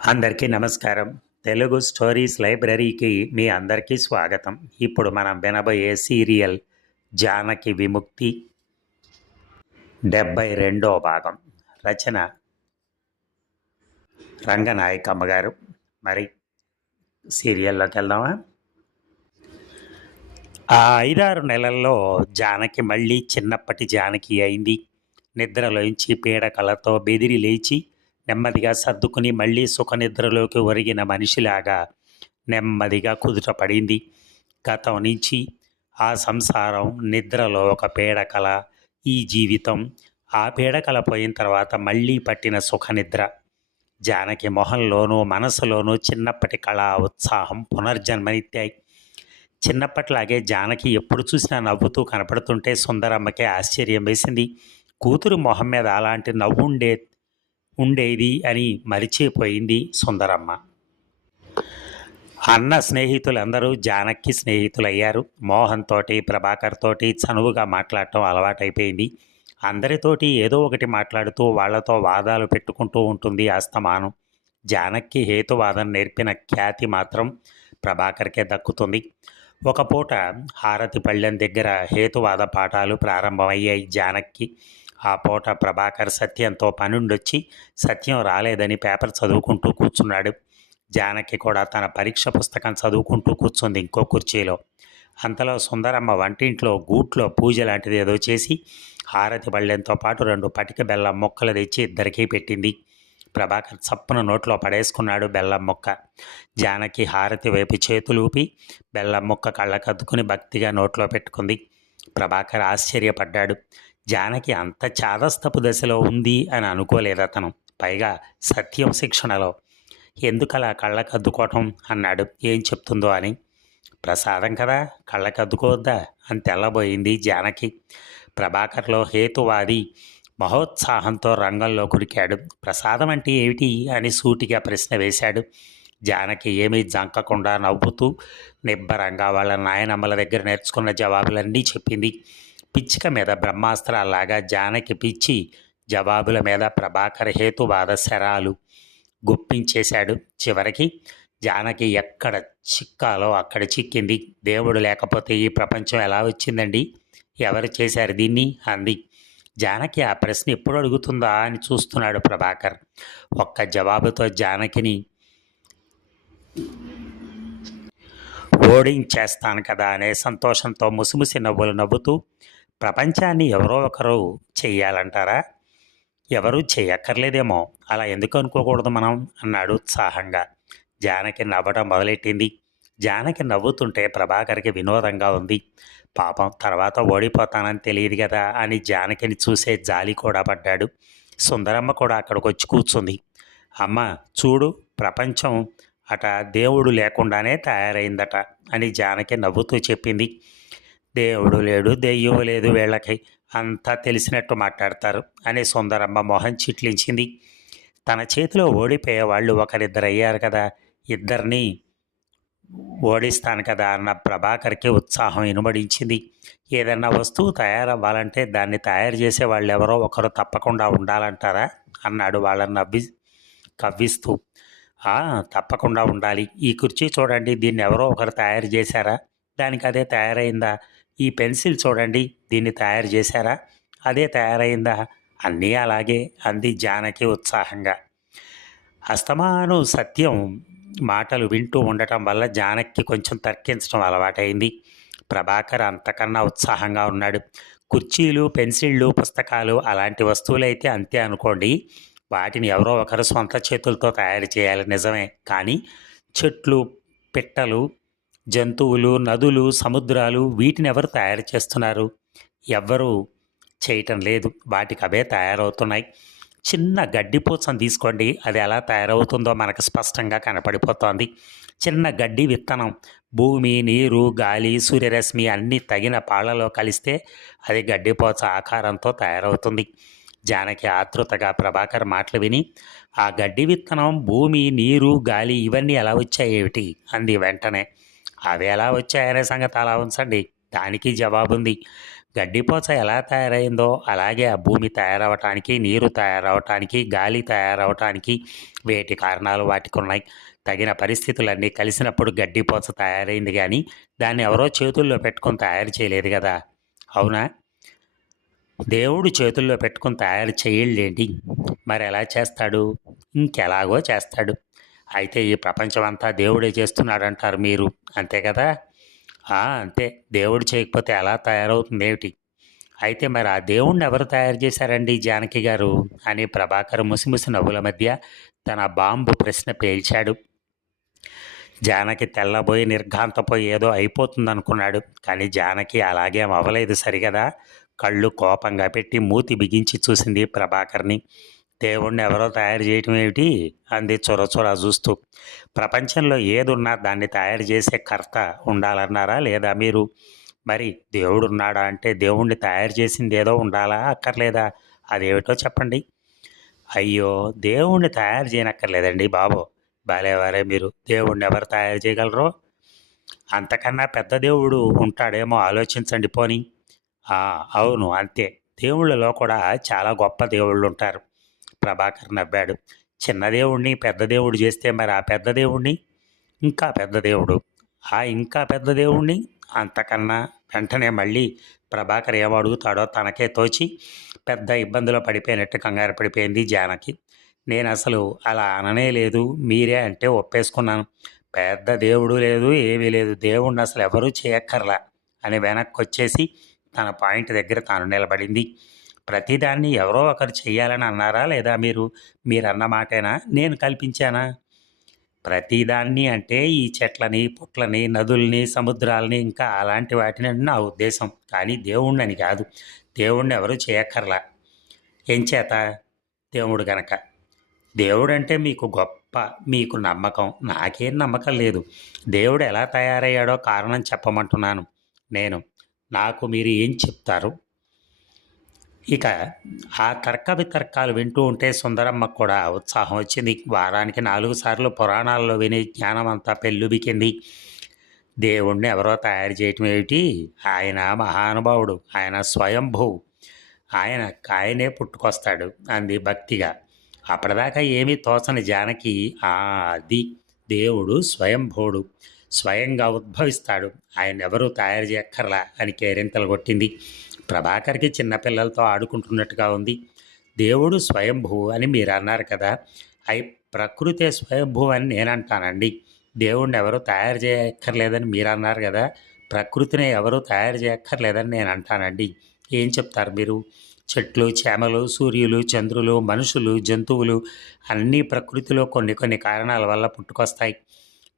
అందరికీ నమస్కారం. తెలుగు స్టోరీస్ లైబ్రరీకి మీ అందరికీ స్వాగతం. ఇప్పుడు మనం వినబోయే సీరియల్ 'జానకి విముక్తి' 72వ భాగం. రచన రంగనాయకమ్మ గారు. మరి సీరియల్లోకి వెళ్దామా? ఆ 5-6 నెలల్లో జానకి మళ్ళీ చిన్నప్పటి జానకి అయింది. నిద్రలోంచి పీడకలతో బెదిరి లేచి నెమ్మదిగా సర్దుకుని మళ్ళీ సుఖనిద్రలోకి ఒరిగిన మనిషిలాగా నెమ్మదిగా కుదుటపడింది. గతం నుంచి ఆ సంసారం నిద్రలో ఒక పీడకల, ఈ జీవితం ఆ పీడకల పోయిన తర్వాత మళ్ళీ పట్టిన సుఖనిద్ర. జానకి మొహంలోనూ మనసులోనూ చిన్నప్పటి కళ, ఉత్సాహం పునర్జన్మనిత్తాయి. చిన్నప్పట్లాగే జానకి ఎప్పుడు చూసినా నవ్వుతూ కనపడుతుంటే సుందరమ్మకే ఆశ్చర్యం వేసింది. కూతురు మొహం మీద అలాంటి నవ్వు ఉండేది అని మరిచిపోయింది సుందరమ్మ. అన్న స్నేహితులందరూ జానకి స్నేహితులయ్యారు. మోహన్ తోటి, ప్రభాకర్ తోటి చనువుగా మాట్లాడటం అలవాటైపోయింది. అందరితోటి ఏదో ఒకటి మాట్లాడుతూ వాళ్లతో వాదాలు పెట్టుకుంటూ ఉంటుంది అస్తమానం. జానకి హేతువాదం నేర్పిన ఖ్యాతి మాత్రం ప్రభాకర్కే దక్కుతుంది. ఒక పూట హారతి పళ్ళెం దగ్గర హేతువాద పాఠాలు ప్రారంభమయ్యాయి జానకి. ఆ పూట ప్రభాకర్ సత్యంతో పనుండొచ్చి సత్యం రాలేదని పేపర్ చదువుకుంటూ కూర్చున్నాడు. జానకి కూడా తన పరీక్ష పుస్తకం చదువుకుంటూ కూర్చుంది ఇంకో కుర్చీలో. అంతలో సుందరమ్మ వంటింట్లో గూట్లో పూజ లాంటిది ఏదో చేసి హారతి పళ్ళెంతో పాటు 2 పటిక బెల్లం ముక్కలు తెచ్చి ఇద్దరికీ పెట్టింది. ప్రభాకర్ చప్పున నోట్లో పడేసుకున్నాడు బెల్లం ముక్క. జానకి హారతి వైపు చేతులూపి బెల్లం ముక్క కళ్ళకద్దుకుని భక్తిగా నోట్లో పెట్టుకుంది. ప్రభాకర్ ఆశ్చర్యపడ్డాడు. జానకి అంత చాదస్తపు దశలో ఉంది అని అనుకోలేదు అతను. పైగా సత్యం శిక్షణలో. ఎందుకలా కళ్ళకద్దుకోవటం అన్నాడు, ఏం చెప్తుందో అని. ప్రసాదం కదా, కళ్ళకద్దుకోవద్దా అని తెల్లబోయింది జానకి. ప్రభాకర్లో హేతువాది మహోత్సాహంతో రంగంలో కురికాడు. ప్రసాదం అంటే ఏమిటి అని సూటిగా ప్రశ్న వేశాడు. జానకి ఏమీ జంకకుండా నవ్వుతూ నిబ్బరంగా వాళ్ళ నాయనమ్మల దగ్గర నేర్చుకున్న జవాబులన్నీ చెప్పింది. పిచ్చిక మీద బ్రహ్మాస్త్రాల్లాగా జానకి పిచ్చి జవాబుల మీద ప్రభాకర్ హేతువాద శరాలు గుప్పించేశాడు. చివరికి జానకి ఎక్కడ చిక్కాలో అక్కడ చిక్కింది. దేవుడు లేకపోతే ఈ ప్రపంచం ఎలా వచ్చిందండి? ఎవరు చేశారు దీన్ని? అంది. జానకి ఆ ప్రశ్న ఎప్పుడు అడుగుతుందా అని చూస్తున్నాడు ప్రభాకర్. ఒక్క జవాబుతో జానకిని ఓడించేస్తాను కదా అనే సంతోషంతో ముసిముసి నవ్వులు నవ్వుతూ, ప్రపంచాన్ని ఎవరో ఒకరు చెయ్యాలంటారా? ఎవరూ చెయ్యక్కర్లేదేమో, అలా ఎందుకు అనుకోకూడదు మనం అన్నాడు ఉత్సాహంగా. జానకి నవ్వడం మొదలెట్టింది. జానకి నవ్వుతుంటే ప్రభాకర్కి వినోదంగా ఉంది. పాపం తర్వాత ఓడిపోతానని తెలియదు కదా అని జానకిని చూసే జాలి కూడా పడ్డాడు. సుందరమ్మ కూడా అక్కడికి వచ్చి కూర్చుంది. అమ్మ చూడు, ప్రపంచం అట దేవుడు లేకుండానే తయారైందట అని జానకి నవ్వుతూ చెప్పింది. దేవుడు లేడు, దెయ్యం లేదు, వీళ్ళకి అంతా తెలిసినట్టు మాట్లాడతారు అని సుందరమ్మ మొహం చిట్లించింది. తన చేతిలో ఓడిపోయేవాళ్ళు ఒకరిద్దరు అయ్యారు కదా, ఇద్దరిని ఓడిస్తాను కదా అన్న ప్రభాకర్కి ఉత్సాహం ఇనుమడించింది. ఏదన్నా వస్తువు తయారవ్వాలంటే దాన్ని తయారు చేసే వాళ్ళు ఎవరో ఒకరు తప్పకుండా ఉండాలంటారా అన్నాడు వాళ్ళని కవ్విస్తూ. తప్పకుండా ఉండాలి. ఈ కుర్చీ చూడండి, దీన్ని ఎవరో ఒకరు తయారు చేశారా? దానికి అదే తయారైందా? ఈ పెన్సిల్ చూడండి, దీన్ని తయారు చేశారా? అదే తయారైందా? అన్నీ అలాగే అంది జానకి ఉత్సాహంగా. అస్తమాను సత్యం మాటలు వింటూ ఉండటం వల్ల జానకి కొంచెం తర్కించడం అలవాటైంది. ప్రభాకర్ అంతకన్నా ఉత్సాహంగా ఉన్నాడు. కుర్చీలు, పెన్సిళ్ళు, పుస్తకాలు అలాంటి వస్తువులైతే అంతే అనుకోండి. వాటిని ఎవరో ఒకరు సొంత చేతులతో తయారు చేయాలి నిజమే. కానీ చెట్లు, పిట్టలు, జంతువులు, నదులు, సముద్రాలు వీటిని ఎవరు తయారు చేస్తున్నారు? ఎవ్వరూ చేయటం లేదు. వాటికి అవే తయారవుతున్నాయి. చిన్న గడ్డిపూచను తీసుకోండి, అది ఎలా తయారవుతుందో మనకు స్పష్టంగా కనపడిపోతోంది. చిన్న గడ్డి విత్తనం భూమి, నీరు, గాలి, సూర్యరశ్మి అన్నీ తగిన పాళ్లలో కలిస్తే అది గడ్డిపోచ ఆకారంతో తయారవుతుంది. జానకి ఆతృతగా ప్రభాకర్ మాటలు విని, ఆ గడ్డి విత్తనం భూమి, నీరు, గాలి ఇవన్నీ ఎలా వచ్చాయేమిటి అంది వెంటనే. అవి ఎలా వచ్చాయనే సంగతి అలా ఉంచండి, దానికి జవాబుంది. గడ్డిపోచ ఎలా తయారైందో అలాగే ఆ భూమి తయారవటానికి, నీరు తయారవటానికి, గాలి తయారవటానికి వేటి కారణాలు వాటికున్నాయి. తగిన పరిస్థితులన్నీ కలిసినప్పుడు గడ్డిపోచ తయారైంది గానీ, దాన్ని ఎవరో చేతుల్లో పెట్టుకొని తయారు చేయలేదు గదా! అవునా? దేవుడు చేతుల్లో పెట్టుకొని తయారు చేయలేంటి? మరెలా చేస్తాడు? ఇంకెలాగో చేస్తాడు. అయితే ఈ ప్రపంచమంతా దేవుడే చేస్తున్నాడంటారు మీరు. అంతే కదా? అంతే. దేవుడు చేయకపోతే ఎలా తయారవుతుందేమిటి? అయితే మరి ఆ దేవుణ్ణి ఎవరు తయారు చేశారండి జానకి గారు? అని ప్రభాకర్ ముసిముసి నవ్వుల మధ్య తన బాంబు ప్రశ్న పేల్చాడు. జానకి తెల్లబోయి నిర్ఘాంతపోయి ఏదో అయిపోతుందనుకున్నాడు. కానీ జానకి అలాగేం అవ్వలేదు సరిగదా! కళ్ళు కోపంగా పెట్టి మూతి బిగించి చూసింది ప్రభాకర్‌ని. దేవుణ్ణి ఎవరో తయారు చేయటం ఏమిటి? అంది చొరచొర చూస్తూ. ప్రపంచంలో ఏదున్నా దాన్ని తయారు చేసే కర్త ఉండాలన్నారా లేదా మీరు? మరి దేవుడున్నాడా అంటే దేవుణ్ణి తయారు చేసిందేదో ఉండాలా? అక్కర్లేదా? అదేమిటో చెప్పండి. అయ్యో! దేవుణ్ణి తయారు చేయనక్కర్లేదండి బాబు. భలేవారే మీరు. దేవుణ్ణి ఎవరు తయారు చేయగలరు? అంతకన్నా పెద్ద దేవుడు ఉంటాడేమో ఆలోచించండి పోనీ. ఆ! అవును అంతే. దేవుళ్ళలో కూడా చాలా గొప్ప దేవుళ్ళుంటారు. ప్రభాకర్ నవ్వాడు. చిన్న దేవుడిని పెద్ద దేవుడు చేస్తే మరి ఆ పెద్ద దేవుడిని ఇంకా పెద్ద దేవుడు. ఆ ఇంకా పెద్ద దేవుడిని అంతకన్నా వెంటనే మళ్ళీ ప్రభాకర్ ఏమడుగుతాడో తనకే తోచి పెద్ద ఇబ్బందిలో పడిపోయినట్టు కంగారు పడిపోయింది జానకి. నేనసలు అలా అననే లేదు. మీరే అంటే ఒప్పేసుకున్నాను. పెద్ద దేవుడు లేదు, ఏమీ లేదు. దేవుడిని అసలు ఎవరూ చేయక్కర్లా అని వెనక్కొచ్చేసి తన పాయింట్ దగ్గర తాను నిలబడింది. ప్రతిదాన్ని ఎవరో ఒకరు చెయ్యాలని అన్నారా లేదా మీరు? మీరన్న మాటేనా? నేను కల్పించానా? ప్రతిదాన్ని అంటే ఈ చెట్లని, పుట్లని, నదుల్ని, సముద్రాల్ని ఇంకా అలాంటి వాటిని నా ఉద్దేశం. కానీ దేవుడినని కాదు. దేవుడిని ఎవరు చేయక్కర్లా. ఎంచేత? దేవుడు గనక. దేవుడంటే మీకు గొప్ప, మీకు నమ్మకం. నాకేం నమ్మకం లేదు. దేవుడు ఎలా తయారయ్యాడో కారణం చెప్పమంటున్నాను నేను. నాకు మీరు ఏం చెప్తారు? ఇక ఆ తర్క వితర్కాలు వింటూ ఉంటే సుందరమ్మకు కూడా ఉత్సాహం వచ్చింది. వారానికి 4 సార్లు పురాణాల్లో వినే జ్ఞానం అంతా పెల్లుబికింది. దేవుణ్ణి ఎవరో తయారు చేయటం ఏమిటి? ఆయన మహానుభావుడు. ఆయన స్వయంభువు. ఆయనే పుట్టుకొస్తాడు అంది భక్తిగా. అప్పటిదాకా ఏమీ తోచని జానకి అది దేవుడు స్వయంభువుడు. స్వయంగా ఉద్భవిస్తాడు. ఆయన్నెవరూ తయారు చేయక్కర్లా అని కేరింతలు కొట్టింది. ప్రభాకర్‌కి చిన్నపిల్లలతో ఆడుకుంటున్నట్టుగా ఉంది. దేవుడు స్వయంభువు అని మీరు అన్నారు కదా! ప్రకృతే స్వయంభువు అని నేనంటానండి. దేవుడిని ఎవరు తయారు చేయక్కర్లేదని మీరన్నారు కదా! ప్రకృతిని ఎవరు తయారు చేయక్కర్లేదని నేనంటానండి. ఏం చెప్తారు మీరు? చెట్లు, చేమలు, సూర్యులు, చంద్రులు, మనుషులు, జంతువులు అన్నీ ప్రకృతిలో కొన్ని కొన్ని కారణాల వల్ల పుట్టుకొస్తాయి.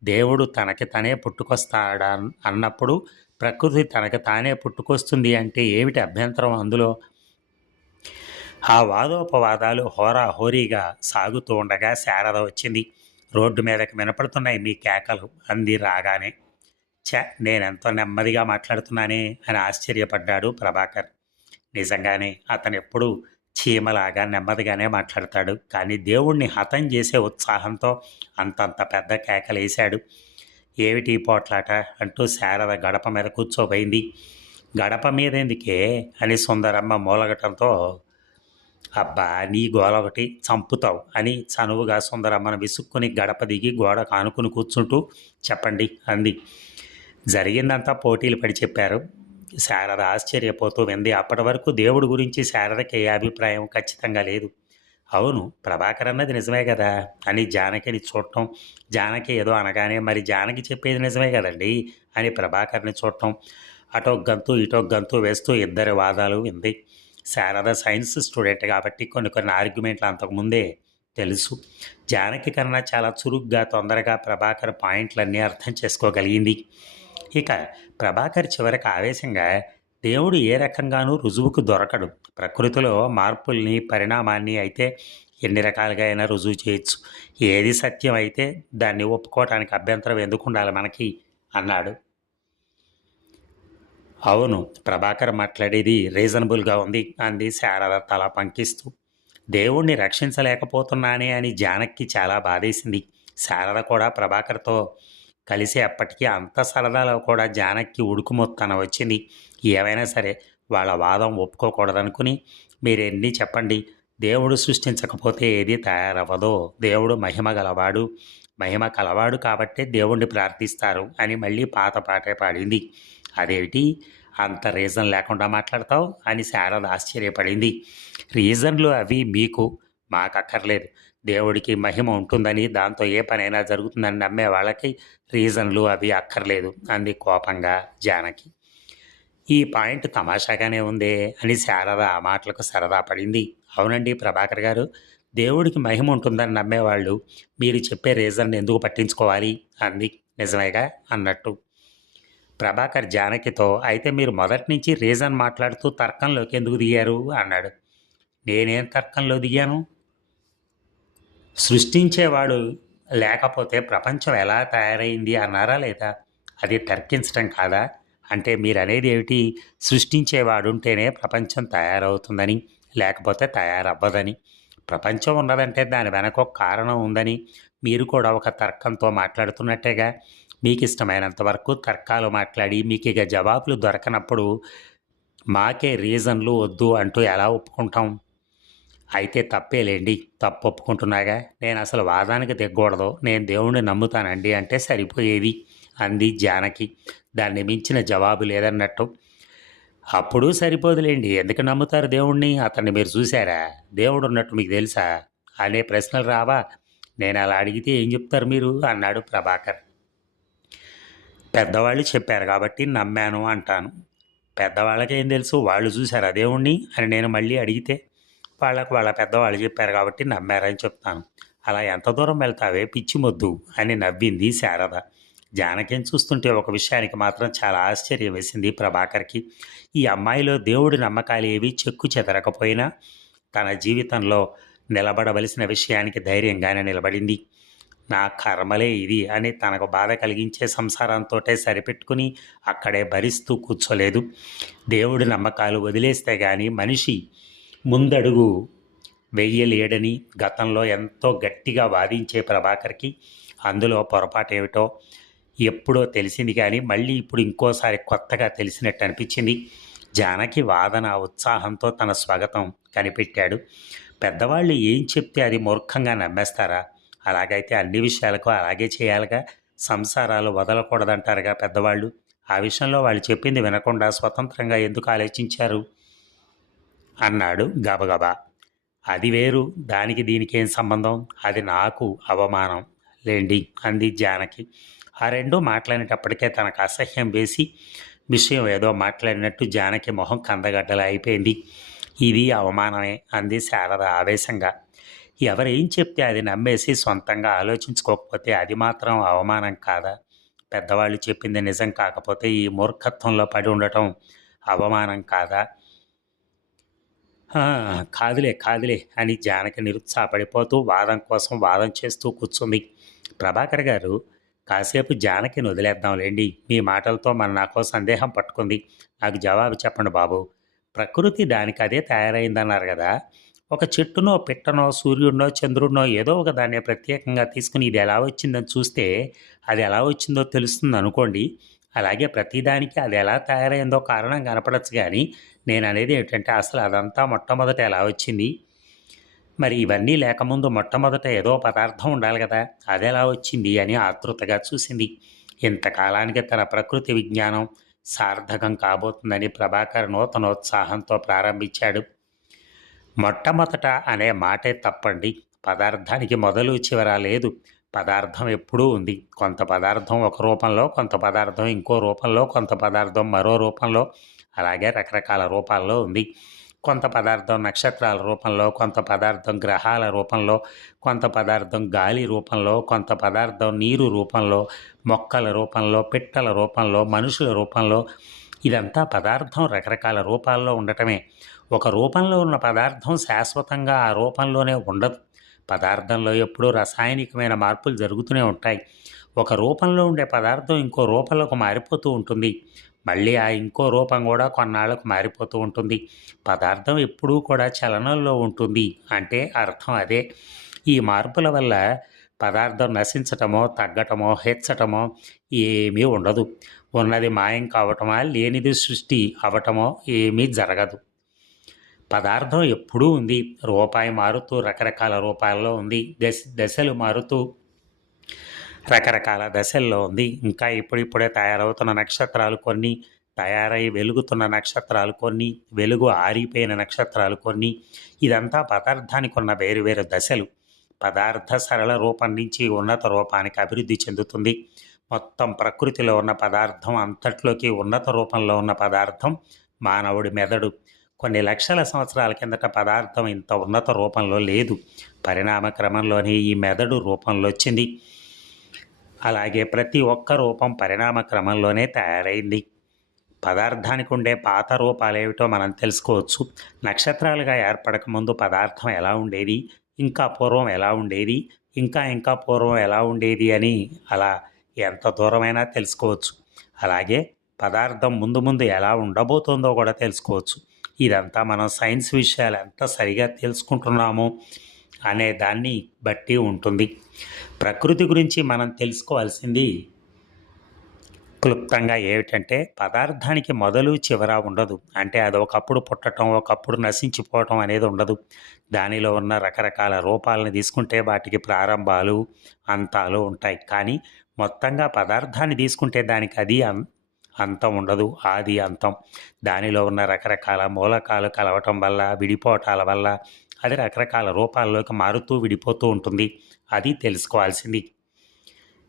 దేవుడు తనకి తనే పుట్టుకొస్తాడా అన్నప్పుడు ప్రకృతి తనకు తానే పుట్టుకొస్తుంది అంటే ఏమిటి అభ్యంతరం అందులో? ఆ వాదోపవాదాలు హోరాహోరీగా సాగుతూ ఉండగా శారద వచ్చింది. రోడ్డు మీదకి వినపడుతున్నాయి మీ కేకలు అంది రాగానే. నేనెంతో నెమ్మదిగా మాట్లాడుతున్నానే అని ఆశ్చర్యపడ్డాడు ప్రభాకర్. నిజంగానే అతనెప్పుడూ చీమలాగా నెమ్మదిగానే మాట్లాడతాడు. కానీ దేవుణ్ణి హతం చేసే ఉత్సాహంతో అంతంత పెద్ద కేకలేశాడు. ఏమిటి పోట్లాట అంటూ శారద గడప మీద కూర్చోబోయింది. గడప మీదెందుకే అని సుందరమ్మ మూలగటంతో అబ్బా నీ గోలొకటి చంపుతావు అని చనువుగా సుందరమ్మను విసుక్కుని గడప దిగి గోడకు ఆనుకుని కూర్చుంటూ చెప్పండి అంది. జరిగిందంతా పోటీలు పడి చెప్పారు. శారద ఆశ్చర్యపోతూ వింది. అప్పటి వరకు దేవుడి గురించి శారదకి ఏ అభిప్రాయం ఖచ్చితంగా లేదు. అవును ప్రభాకర్ అన్నది నిజమే కదా అని జానకిని చూడటం, జానకి ఏదో అనగానే మరి జానకి చెప్పేది నిజమే కదండి అని ప్రభాకర్ని చూడటం, అటో గంతు ఇటో గంతు వేస్తూ ఇద్దరి వాదాలు వింది. శారద సైన్స్ స్టూడెంట్ కాబట్టి కొన్ని కొన్ని ఆర్గ్యుమెంట్లు అంతకుముందే తెలుసు. జానకి కన్నా చాలా చురుగ్గా తొందరగా ప్రభాకర్ పాయింట్లన్నీ అర్థం చేసుకోగలిగింది. ఇక ప్రభాకర్ చివరికి ఆవేశంగా దేవుడు ఏ రకంగానూ రుజువుకు దొరకడు. ప్రకృతిలో మార్పుల్ని, పరిణామాన్ని అయితే ఎన్ని రకాలుగా అయినా రుజువు చేయొచ్చు. ఏది సత్యం అయితే దాన్ని ఒప్పుకోవటానికి అభ్యంతరం ఎందుకు ఉండాలి మనకి అన్నాడు. అవును ప్రభాకర్ మాట్లాడేది రీజనబుల్గా ఉంది అంది శారద తల పంకిస్తూ. దేవుణ్ణి రక్షించలేకపోతున్నానే అని జానకి చాలా బాధేసింది. శారద కూడా ప్రభాకర్తో కలిసి అప్పటికి అంత సరదాలో కూడా జానకి ఉడుకుమొత్తన వచ్చింది. ఏమైనా సరే వాళ్ళ వాదం ఒప్పుకోకూడదనుకుని మీరెన్ని చెప్పండి, దేవుడు సృష్టించకపోతే ఏది తయారవ్వదో, దేవుడు మహిమ కలవాడు కాబట్టే దేవుణ్ణి ప్రార్థిస్తారు అని మళ్ళీ పాత పాటే పాడింది. అదేమిటి అంత రీజన్ లేకుండా మాట్లాడతావు అని శారద ఆశ్చర్యపడింది. రీజన్లు అవి మీకు, మాకక్కర్లేదు. దేవుడికి మహిమ ఉంటుందని, దాంతో ఏ పనైనా జరుగుతుందని నమ్మే వాళ్ళకి రీజన్లు అవి అక్కర్లేదు అంది కోపంగా జానకి. ఈ పాయింట్ తమాషాగానే ఉందే అని శారద ఆ మాటలకు సరదా పడింది. అవునండి ప్రభాకర్ గారు, దేవుడికి మహిమ ఉంటుందని నమ్మేవాళ్ళు మీరు చెప్పే రీజన్ ఎందుకు పట్టించుకోవాలి అంది. నిజమేగా అన్నట్టు. ప్రభాకర్ జానకితో, అయితే మీరు మొదటి నుంచి రీజన్ మాట్లాడుతూ తర్కంలోకి ఎందుకు దిగారు అన్నాడు. నేనేం తర్కంలో దిగాను? సృష్టించేవాడు లేకపోతే ప్రపంచం ఎలా తయారైంది అన్నారా లేదా? అది తర్కించటం కాదా? అంటే మీరు అనేది ఏమిటి? సృష్టించేవాడుంటేనే ప్రపంచం తయారవుతుందని, లేకపోతే తయారవ్వదని. ప్రపంచం ఉన్నదంటే దాని వెనక ఒక కారణం ఉందని మీరు కూడా ఒక తర్కంతో మాట్లాడుతున్నట్టేగా. మీకు ఇష్టమైనంత వరకు తర్కాలు మాట్లాడి మీకు ఇక జవాబులు దొరకనప్పుడు మాకే రీజన్లు వద్దు అంటూ ఎలా ఒప్పుకుంటాం? అయితే తప్పేలేండి, తప్పు ఒప్పుకుంటున్నాగా. నేను అసలు వాదానికి దిగకూడదు, నేను దేవుణ్ణి నమ్ముతానండి అంటే సరిపోయేది అంది జానకి. దాన్ని మించిన జవాబు లేదన్నట్టు. అప్పుడు సరిపోదులేండి, ఎందుకు నమ్ముతారు దేవుణ్ణి? అతన్ని మీరు చూశారా? దేవుడు ఉన్నట్టు మీకు తెలుసా అనే ప్రశ్నలు రావా? నేను అలా అడిగితే ఏం చెప్తారు మీరు అన్నాడు ప్రభాకర్. పెద్దవాళ్ళు చెప్పారు కాబట్టి నమ్మాను అంటాను. పెద్దవాళ్ళకి ఏం తెలుసు, వాళ్ళు చూశారా దేవుణ్ణి అని నేను మళ్ళీ అడిగితే వాళ్ళ పెద్దవాళ్ళు చెప్పారు కాబట్టి నమ్మారని చెప్తాను. అలా ఎంత దూరం వెళ్తావే పిచ్చి మొద్దు అని నవ్వింది శారద. జానకిని చూస్తుంటే ఒక విషయానికి మాత్రం చాలా ఆశ్చర్యం వేసింది ప్రభాకర్కి. ఈ అమ్మాయిలో దేవుడి నమ్మకాలు ఏవి చెక్కు చెదరకపోయినా తన జీవితంలో నిలబడవలసిన విషయానికి ధైర్యంగానే నిలబడింది. నా కర్మలే ఇది అని తనకు బాధ కలిగించే సంసారంతో సరిపెట్టుకుని అక్కడే భరిస్తూ కూర్చోలేదు. దేవుడి నమ్మకాలు వదిలేస్తే కానీ మనిషి ముందడుగు వెయ్యలేడని గతంలో ఎంతో గట్టిగా వాదించే ప్రభాకర్కి అందులో పొరపాటు ఏమిటో ఎప్పుడో తెలిసింది, కానీ మళ్ళీ ఇప్పుడు ఇంకోసారి కొత్తగా తెలిసినట్టు అనిపించింది. జానకి వాదన ఉత్సాహంతో తన స్వాగతం కనిపెట్టాడు. పెద్దవాళ్ళు ఏం చెప్తే అది మూర్ఖంగా నమ్మేస్తారా? అలాగైతే అన్ని విషయాలకు అలాగే చేయాలిగా. సంసారాలు వదలకూడదంటారుగా పెద్దవాళ్ళు. ఆ విషయంలో వాళ్ళు చెప్పింది వినకుండా స్వతంత్రంగా ఎందుకు ఆలోచించారు అన్నాడు గబగబా. అది వేరు, దానికి దీనికి ఏం సంబంధం? అది నాకు అవమానం లేండి అంది జానకి. ఆ రెండు మాట్లాడేటప్పటికే తనకు అసహ్యం వేసి విషయం ఏదో మాట్లాడినట్టు జానకి మొహం కందగడ్డలా అయిపోయింది. ఇది అవమానమే అంది శారద ఆవేశంగా. ఎవరేం చెప్తే అది నమ్మేసి సొంతంగా ఆలోచించుకోకపోతే అది మాత్రం అవమానం కాదా? పెద్దవాళ్ళు చెప్పింది నిజం కాకపోతే ఈ మూర్ఖత్వంలో పడి ఉండటం అవమానం కాదా? కాదులే అని జానకి నిరుత్సాహపడిపోతూ వాదం కోసం వాదం చేస్తూ కూర్చుంది. ప్రభాకర్ గారు, కాసేపు జానకిని వదిలేద్దాంలేండి. మీ మాటలతో నాకో సందేహం పట్టుకుంది. నాకు జవాబు చెప్పండి బాబు. ప్రకృతి దానికి అదే తయారైందన్నారు కదా. ఒక చెట్టునో పిట్టనో సూర్యుడినో చంద్రుడినో ఏదో ఒక దాన్ని ప్రత్యేకంగా తీసుకుని ఇది ఎలా వచ్చిందని చూస్తే అది ఎలా వచ్చిందో తెలుస్తుంది అనుకోండి. అలాగే ప్రతిదానికి అది ఎలా తయారైందో కారణం కనపడచ్చు. కానీ నేను అనేది ఏంటంటే అసలు అదంతా మొట్టమొదట ఎలా వచ్చింది? మరి ఇవన్నీ లేకముందు మొట్టమొదట ఏదో పదార్థం ఉండాలి కదా, అది ఎలా వచ్చింది అని ఆతృతగా చూసింది. ఇంతకాలానికి తన ప్రకృతి విజ్ఞానం సార్థకం కాబోతుందని ప్రభాకర్ నూతనోత్సాహంతో ప్రారంభించాడు. మొట్టమొదట అనే మాటే తప్పండి. పదార్థానికి మొదలు చివర లేదు. పదార్థం ఎప్పుడూ ఉంది. కొంత పదార్థం ఒక రూపంలో, కొంత పదార్థం ఇంకో రూపంలో, కొంత పదార్థం మరో రూపంలో, అలాగే రకరకాల రూపాల్లో ఉంది. కొంత పదార్థం నక్షత్రాల రూపంలో, కొంత పదార్థం గ్రహాల రూపంలో, కొంత పదార్థం గాలి రూపంలో, కొంత పదార్థం నీరు రూపంలో, మొక్కల రూపంలో, పిట్టల రూపంలో, మనుషుల రూపంలో. ఇదంతా పదార్థం రకరకాల రూపాల్లో ఉండటమే. ఒక రూపంలో ఉన్న పదార్థం శాశ్వతంగా ఆ రూపంలోనే ఉండదు. పదార్థంలో ఎప్పుడూ రసాయనికమైన మార్పులు జరుగుతూనే ఉంటాయి. ఒక రూపంలో ఉండే పదార్థం ఇంకో రూపంలోకి మారిపోతూ ఉంటుంది. మళ్ళీ ఆ ఇంకో రూపం కూడా కొన్నాళ్లకు మారిపోతూ ఉంటుంది. పదార్థం ఎప్పుడూ కూడా చలనంలో ఉంటుంది అంటే అర్థం అదే. ఈ మార్పుల వల్ల పదార్థం నశించటమో తగ్గటమో హెచ్చటమో ఏమీ ఉండదు. ఉన్నది మాయం కావటమా లేనిది సృష్టి అవటమో ఏమీ జరగదు. పదార్థం ఎప్పుడూ ఉంది. రూపాయి మారుతూ రకరకాల రూపాల్లో ఉంది. దశలు మారుతూ రకరకాల దశల్లో ఉంది. ఇంకా ఇప్పుడిప్పుడే తయారవుతున్న నక్షత్రాలు కొన్ని, తయారై వెలుగుతున్న నక్షత్రాలు కొన్ని, వెలుగు ఆరిపోయిన నక్షత్రాలు కొన్ని. ఇదంతా పదార్థానికి ఉన్న వేరు వేరు దశలు. పదార్థ సరళ రూపం నుంచి ఉన్నత రూపానికి అభివృద్ధి చెందుతుంది. మొత్తం ప్రకృతిలో ఉన్న పదార్థం అంతట్లోకి ఉన్నత రూపంలో ఉన్న పదార్థం మానవుడి మెదడు. కొన్ని లక్షల సంవత్సరాల కిందట పదార్థం ఇంత ఉన్నత రూపంలో లేదు. పరిణామ క్రమంలోనే ఈ మెదడు రూపంలో వచ్చింది. అలాగే ప్రతి ఒక్క రూపం పరిణామ క్రమంలోనే తయారైంది. పదార్థానికి ఉండే పాత రూపాలేమిటో మనం తెలుసుకోవచ్చు. నక్షత్రాలుగా ఏర్పడకముందు పదార్థం ఎలా ఉండేది, ఇంకా పూర్వం ఎలా ఉండేది, ఇంకా పూర్వం ఎలా ఉండేది అని అలా ఎంత దూరమైనా తెలుసుకోవచ్చు. అలాగే పదార్థం ముందు ముందు ఎలా ఉండబోతుందో కూడా తెలుసుకోవచ్చు. ఇదంతా మనం సైన్స్ విషయాలు ఎంత సరిగా తెలుసుకుంటున్నామో అనే దాన్ని బట్టి ఉంటుంది. ప్రకృతి గురించి మనం తెలుసుకోవాల్సింది క్లుప్తంగా ఏమిటంటే, పదార్థానికి మొదలు చివర ఉండదు. అంటే అది ఒకప్పుడు పుట్టడం ఒకప్పుడు నశించిపోవటం అనేది ఉండదు. దానిలో ఉన్న రకరకాల రూపాలను తీసుకుంటే వాటికి ప్రారంభాలు అంతాలు ఉంటాయి. కానీ మొత్తంగా పదార్థాన్ని తీసుకుంటే దానికి అది అంతం ఉండదు, ఆది అంతం. దానిలో ఉన్న రకరకాల మూలకాలు కలవటం వల్ల విడిపోవటాల వల్ల అది రకరకాల రూపాల్లోకి మారుతూ విడిపోతూ ఉంటుంది. అది తెలుసుకోవాల్సింది.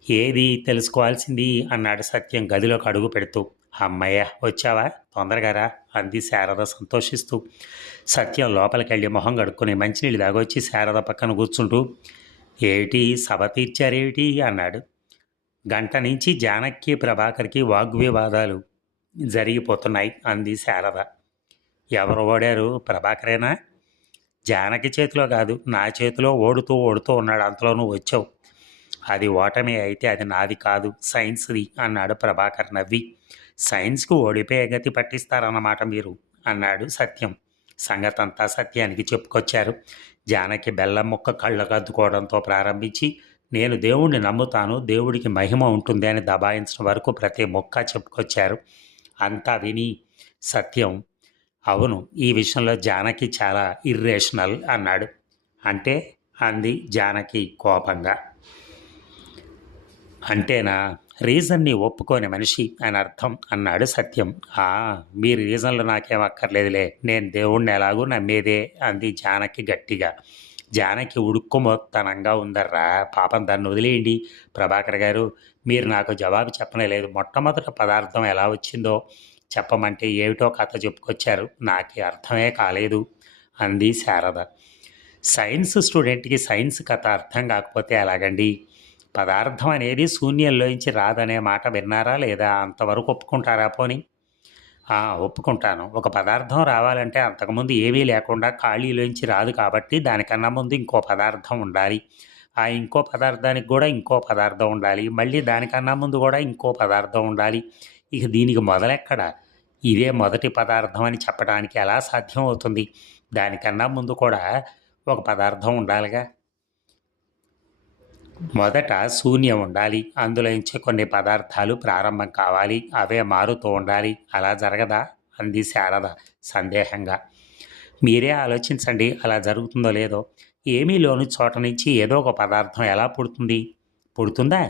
ఏది తెలుసుకోవాల్సింది అన్నాడు సత్యం గదిలోకి అడుగు పెడుతూ. అమ్మయ్య వచ్చావా, తొందరగా రా అంది శారద సంతోషిస్తూ. సత్యం లోపలికి వెళ్ళి మొహం కడుక్కుని మంచినీళ్ళు దాగొచ్చి శారద పక్కన కూర్చుంటూ, ఏమిటి సభ తీర్చారేమిటి అన్నాడు. గంట నుంచి జానకి ప్రభాకర్కి వాగ్వివాదాలు జరిగిపోతున్నాయి అంది శారద. ఎవరు ఓడారు, ప్రభాకరేనా? జానకి చేతిలో కాదు, నా చేతిలో ఓడుతూ ఉన్నాడు. అంతలో నువ్వు వచ్చావు. అది ఓటమి అయితే అది నాది కాదు, సైన్స్ది అన్నాడు ప్రభాకర్ నవ్వి. సైన్స్కు ఓడిపోయే గతి పట్టిస్తారన్నమాట మీరు అన్నాడు సత్యం. సంగతంతా సత్యానికి చెప్పుకొచ్చారు. జానకి బెల్లం ముక్క కళ్ళకు అద్దుకోవడంతో ప్రారంభించి, నేను దేవుణ్ణి నమ్ముతాను, దేవుడికి మహిమ ఉంటుంది అని దబాయించడం వరకు ప్రతి మొక్క చెప్పుకొచ్చారు. అంతా విని సత్యం, అవును, ఈ విషయంలో జానకి చాలా ఇర్రేషనల్ అన్నాడు. అంటే అంది జానకి కోపంగా. అంటేనా, రీజన్ని ఒప్పుకోని మనిషి అని అర్థం అన్నాడు సత్యం. మీ రీజన్లు నాకేం అక్కర్లేదులే, నేను దేవుణ్ణి ఎలాగూ నమ్మేదే అంది జానకి గట్టిగా. జానకి ఉడుక్కుమొత్తనంగా ఉందర్రా, పాపం దాన్ని వదిలేయండి. ప్రభాకర్ గారు, మీరు నాకు జవాబు చెప్పలేదు. మొట్టమొదట పదార్థం ఎలా వచ్చిందో చెప్పమంటే ఏమిటో కథ చెప్పుకొచ్చారు, నాకే అర్థమే కాలేదు అంది శారద. సైన్స్ స్టూడెంట్కి సైన్స్ కథ అర్థం కాకపోతే ఎలాగండి? పదార్థం అనేది శూన్యంలోంచి రాదనే మాట విన్నారా లేదా? అంతవరకు ఒప్పుకుంటారా పోని? ఒప్పుకుంటాను. ఒక పదార్థం రావాలంటే అంతకుముందు ఏమీ లేకుండా ఖాళీలోంచి రాదు కాబట్టి దానికన్నా ముందు ఇంకో పదార్థం ఉండాలి. ఆ ఇంకో పదార్థానికి కూడా ఇంకో పదార్థం ఉండాలి. మళ్ళీ దానికన్నా ముందు కూడా ఇంకో పదార్థం ఉండాలి. ఇక దీనికి మొదలెక్కడ? ఇదే మొదటి పదార్థం అని చెప్పడానికి ఎలా సాధ్యం అవుతుంది? దానికన్నా ముందు కూడా ఒక పదార్థం ఉండాలిగా. మొదట శూన్యం ఉండాలి, అందులోంచి కొన్ని పదార్థాలు ప్రారంభం కావాలి, అవే మారుతూ ఉండాలి. అలా జరగదా అంది శారద సందేహంగా. మీరే ఆలోచించండి, అలా జరుగుతుందో లేదో. ఏమీ లోని చోట నుంచి ఏదో ఒక పదార్థం ఎలా పుడుతుంది? పుడుతుందా?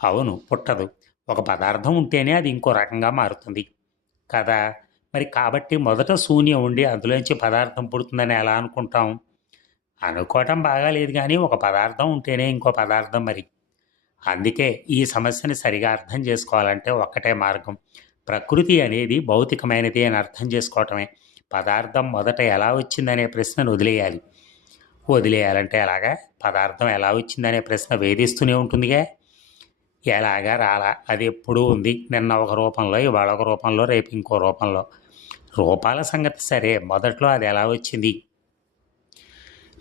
అవును, పుట్టదు. ఒక పదార్థం ఉంటేనే అది ఇంకో రకంగా మారుతుంది కదా. మరి కాబట్టి మొదట శూన్యం ఉండి అందులోంచి పదార్థం పుడుతుందని ఎలా అనుకుంటాం? అనుకోవటం బాగాలేదు, కానీ ఒక పదార్థం ఉంటేనే ఇంకో పదార్థం మరి. అందుకే ఈ సమస్యని సరిగా అర్థం చేసుకోవాలంటే ఒక్కటే మార్గం. ప్రకృతి అనేది భౌతికమైనది అని అర్థం చేసుకోవటమే. పదార్థం మొదట ఎలా వచ్చిందనే ప్రశ్నను వదిలేయాలంటే ఎలాగా? పదార్థం ఎలా వచ్చిందనే ప్రశ్న వేధిస్తూనే ఉంటుందిగా. ఎలాగా రాలా, అది ఎప్పుడూ ఉంది. నిన్న ఒక రూపంలో, ఇవాళ ఒక రూపంలో, రేపు ఇంకో రూపంలో. రూపాల సంగతి సరే, మొదట్లో అది ఎలా వచ్చింది?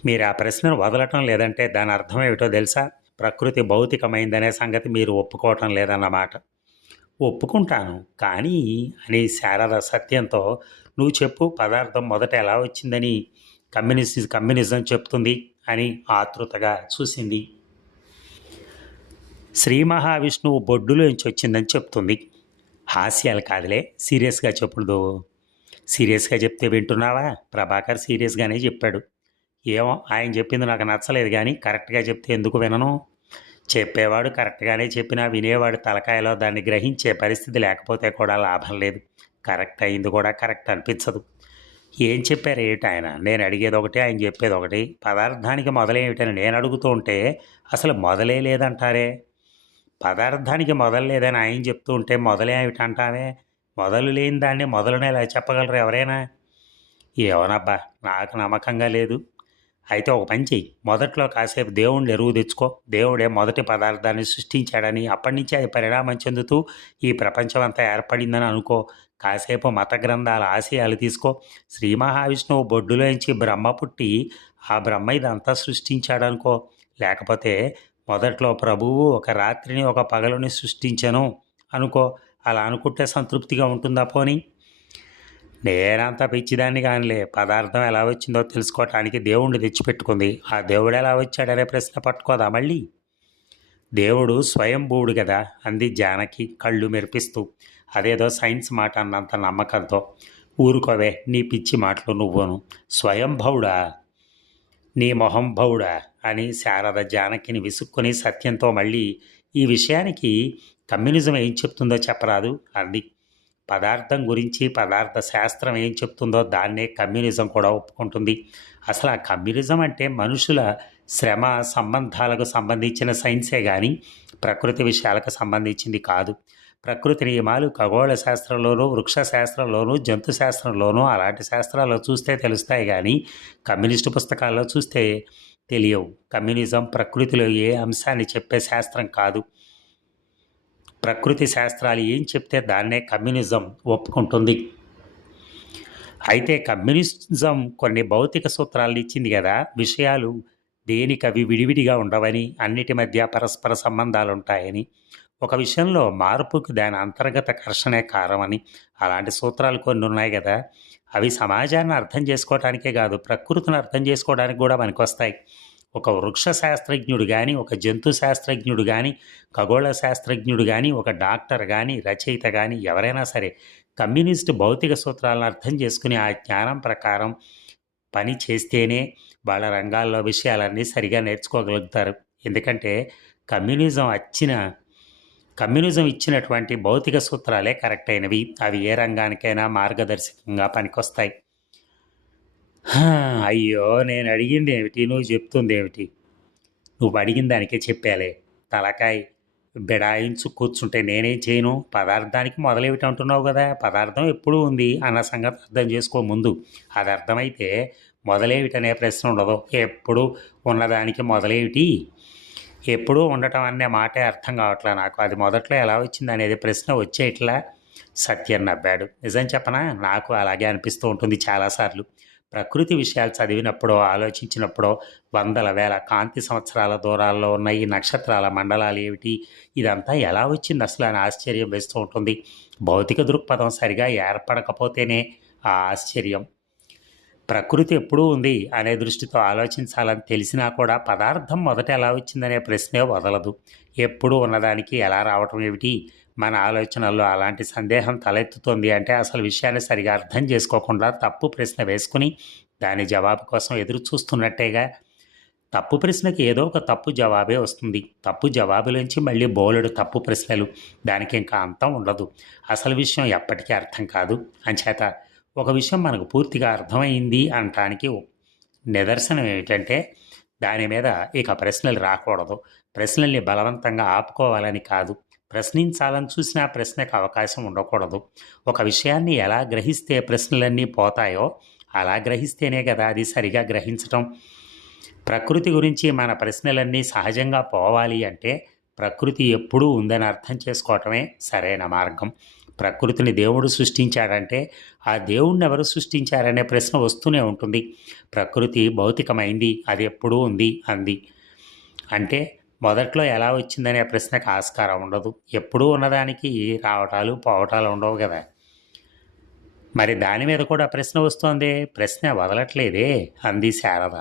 మీరు ఆ ప్రశ్నను వదలటం లేదంటే దాని అర్థం ఏమిటో తెలుసా? ప్రకృతి భౌతికమైందనే సంగతి మీరు ఒప్పుకోవటం లేదన్నమాట. ఒప్పుకుంటాను కానీ అని శారద సత్యంతో, నువ్వు చెప్పు, పదార్థం మొదట ఎలా వచ్చిందని కమ్యూనిజం చెప్తుంది అని ఆతృతగా చూసింది. శ్రీ మహావిష్ణువు బొడ్డులోంచి వచ్చిందని చెప్తుంది. హాస్యాలు కాదులే, సీరియస్గా చెప్పుడు. సీరియస్గా చెప్తే వింటున్నావా? ప్రభాకర్ సీరియస్గానే చెప్పాడు. ఏమో ఆయన చెప్పింది నాకు నచ్చలేదు, కానీ కరెక్ట్గా చెప్తే ఎందుకు వినను? చెప్పేవాడు కరెక్ట్గానే చెప్పినా వినేవాడు తలకాయలో దాన్ని గ్రహించే పరిస్థితి లేకపోతే కూడా లాభం లేదు. కరెక్ట్ అయింది కూడా కరెక్ట్ అనిపించదు. ఏం చెప్పారు ఏమిటి ఆయన? నేను అడిగేది ఒకటి, ఆయన చెప్పేది ఒకటి. పదార్థానికి మొదలేమిటని నేను అడుగుతూ ఉంటే అసలు మొదలే లేదంటారే. పదార్థానికి మొదలు లేదని ఆయన చెప్తూ ఉంటే మొదలేమిటంటావే? మొదలు లేని దాన్ని మొదలునే ఎలా చెప్పగలరు ఎవరైనా? ఏమోనబ్బా, నాకు నమ్మకంగా లేదు. అయితే ఒక పని చెయ్యి, మొదట్లో కాసేపు దేవుణ్ణి ఎరువు తెచ్చుకో. దేవుడే మొదటి పదార్థాన్ని సృష్టించాడని, అప్పటి నుంచి అది పరిణామం చెందుతూ ఈ ప్రపంచం అంతా ఏర్పడిందని అనుకో. కాసేపు మత గ్రంథాల ఆశయాలు తీసుకో. శ్రీ మహావిష్ణువు బొడ్డులోంచి బ్రహ్మ పుట్టి ఆ బ్రహ్మ ఇదంతా సృష్టించాడనుకో. లేకపోతే మొదట్లో ప్రభువు ఒక రాత్రిని ఒక పగలుని సృష్టించను అనుకో. అలా అనుకుంటే సంతృప్తిగా ఉంటుందా పోనీ? నేనంత పిచ్చిదాన్ని కానిలే. పదార్థం ఎలా వచ్చిందో తెలుసుకోవటానికి దేవుణ్ణి తెచ్చిపెట్టుకుంది. ఆ దేవుడు ఎలా వచ్చాడనే ప్రశ్న పట్టుకోదా మళ్ళీ? దేవుడు స్వయంభూవుడు కదా అంది జానకి కళ్ళు మెరిపిస్తూ. అదేదో సైన్స్ మాట అన్నంత నమ్మకంతో. ఊరుకోవే, నీ పిచ్చి మాటలు నువ్వును. స్వయంభవుడా? నీ మొహం భవుడా అని శారద జానకిని విసుక్కుని సత్యంతో మళ్ళీ ఈ విషయానికి కమ్యూనిజం ఏం చెప్తుందో చెప్పరాదు అంది. పదార్థం గురించి పదార్థ శాస్త్రం ఏం చెప్తుందో దాన్నే కమ్యూనిజం కూడా ఒప్పుకుంటుంది. అసలు ఆ కమ్యూనిజం అంటే మనుషుల శ్రమ సంబంధాలకు సంబంధించిన సైన్సే కానీ ప్రకృతి విషయాలకు సంబంధించింది కాదు. ప్రకృతి నియమాలు ఖగోళ శాస్త్రంలోనూ, వృక్ష శాస్త్రంలోనూ, జంతు శాస్త్రంలోనూ అలాంటి శాస్త్రాల్లో చూస్తే తెలుస్తాయి, కానీ కమ్యూనిస్టు పుస్తకాల్లో చూస్తే తెలియవు. కమ్యూనిజం ప్రకృతిలో ఏ అంశాన్ని చెప్పే శాస్త్రం కాదు. ప్రకృతి శాస్త్రాలు ఏం చెప్తే దాన్నే కమ్యూనిజం ఒప్పుకుంటుంది. అయితే కమ్యూనిజం కొన్ని భౌతిక సూత్రాలను ఇచ్చింది కదా. విషయాలు దేనికవి విడివిడిగా ఉండవని, అన్నిటి మధ్య పరస్పర సంబంధాలు ఉంటాయని, ఒక విషయంలో మార్పుకి దాని అంతర్గత కర్షణే కారణమని అలాంటి సూత్రాలు కొన్ని ఉన్నాయి కదా. అవి సమాజాన్ని అర్థం చేసుకోవటానికే కాదు, ప్రకృతిని అర్థం చేసుకోవడానికి కూడా పనికొస్తాయి. ఒక వృక్ష శాస్త్రజ్ఞుడు కానీ, ఒక జంతు శాస్త్రజ్ఞుడు కానీ, ఖగోళ శాస్త్రజ్ఞుడు కానీ, ఒక డాక్టర్ కానీ, రచయిత కానీ ఎవరైనా సరే కమ్యూనిస్టు భౌతిక సూత్రాలను అర్థం చేసుకుని ఆ జ్ఞానం ప్రకారం పని చేస్తేనే వాళ్ళ రంగాల్లో విషయాలన్నీ సరిగా నేర్చుకోగలుగుతారు. ఎందుకంటే కమ్యూనిజం ఇచ్చినటువంటి భౌతిక సూత్రాలే కరెక్ట్ అయినవి. అవి ఏ రంగానికైనా మార్గదర్శకంగా పనికొస్తాయి. అయ్యో, నేను అడిగింది ఏమిటి, నువ్వు చెప్తుంది ఏమిటి? నువ్వు అడిగిన దానికే చెప్పాలే. తలకాయ బిడాయించు కూర్చుంటే నేనేం చేయను? పదార్థానికి మొదలేమిటి అంటున్నావు కదా. పదార్థం ఎప్పుడూ ఉంది అన్న సంగతి అర్థం చేసుకో ముందు. అది అర్థమైతే మొదలేమిటనే ప్రశ్న ఉండదు. ఎప్పుడు ఉన్నదానికి మొదలేమిటి? ఎప్పుడూ ఉండటం అనే మాటే అర్థం కావట్లా నాకు. అది మొదట్లో ఎలా వచ్చింది అనేది ప్రశ్న వచ్చేట్లా. సత్యం నవ్వాడు. నిజం చెప్పనా, నాకు అలాగే అనిపిస్తూ ఉంటుంది చాలాసార్లు. ప్రకృతి విషయాలు చదివినప్పుడో, ఆలోచించినప్పుడో వందల వేల కాంతి సంవత్సరాల దూరాల్లో ఉన్న ఈ నక్షత్రాల మండలాలు ఏమిటి, ఇదంతా ఎలా వచ్చింది అసలు అని ఆశ్చర్యం వేస్తూ ఉంటుంది. భౌతిక దృక్పథం సరిగా ఏర్పడకపోతేనే ఆ ఆశ్చర్యం. ప్రకృతి ఎప్పుడూ ఉంది అనే దృష్టితో ఆలోచించాలని తెలిసినా కూడా పదార్థం మొదట ఎలా వచ్చిందనే ప్రశ్నే వదలదు. ఎప్పుడూ ఉన్నదానికి ఎలా రావటం ఏమిటి? మన ఆలోచనల్లో అలాంటి సందేహం తలెత్తుతోంది అంటే అసలు విషయాన్ని సరిగా అర్థం చేసుకోకుండా తప్పు ప్రశ్న వేసుకుని దాని జవాబు కోసం ఎదురు చూస్తున్నట్టేగా. తప్పు ప్రశ్నకి ఏదో ఒక తప్పు జవాబే వస్తుంది. తప్పు జవాబులోంచి మళ్ళీ బోలెడు తప్పు ప్రశ్నలు. దానికి ఇంకా అంతం ఉండదు. అసలు విషయం ఎప్పటికీ అర్థం కాదు. అంచేత ఒక విషయం మనకు పూర్తిగా అర్థమైంది అనటానికి నిదర్శనం ఏమిటంటే దాని మీద ఇక ప్రశ్నలు రాకూడదు. ప్రశ్నల్ని బలవంతంగా ఆపుకోవాలని కాదు, ప్రశ్నించాలని చూసినా ప్రశ్నకు అవకాశం ఉండకూడదు. ఒక విషయాన్ని ఎలా గ్రహిస్తే ప్రశ్నలన్నీ పోతాయో అలా గ్రహిస్తేనే కదా అది సరిగా గ్రహించటం. ప్రకృతి గురించి మన ప్రశ్నలన్నీ సహజంగా పోవాలి అంటే ప్రకృతి ఎప్పుడూ ఉందని అర్థం చేసుకోవటమే సరైన మార్గం. ప్రకృతిని దేవుడు సృష్టించాడంటే ఆ దేవుణ్ణి ఎవరు సృష్టించారనే ప్రశ్న వస్తూనే ఉంటుంది. ప్రకృతి భౌతికమైంది, అది ఎప్పుడూ ఉంది అంది అంటే మొదట్లో ఎలా వచ్చిందనే ప్రశ్నకు ఆస్కారం ఉండదు. ఎప్పుడూ ఉన్నదానికి రావటాలు పోవటాలు ఉండవు కదా. మరి దాని మీద కూడా ప్రశ్న వస్తోందే, ప్రశ్న వదలట్లేదే అంది శారద.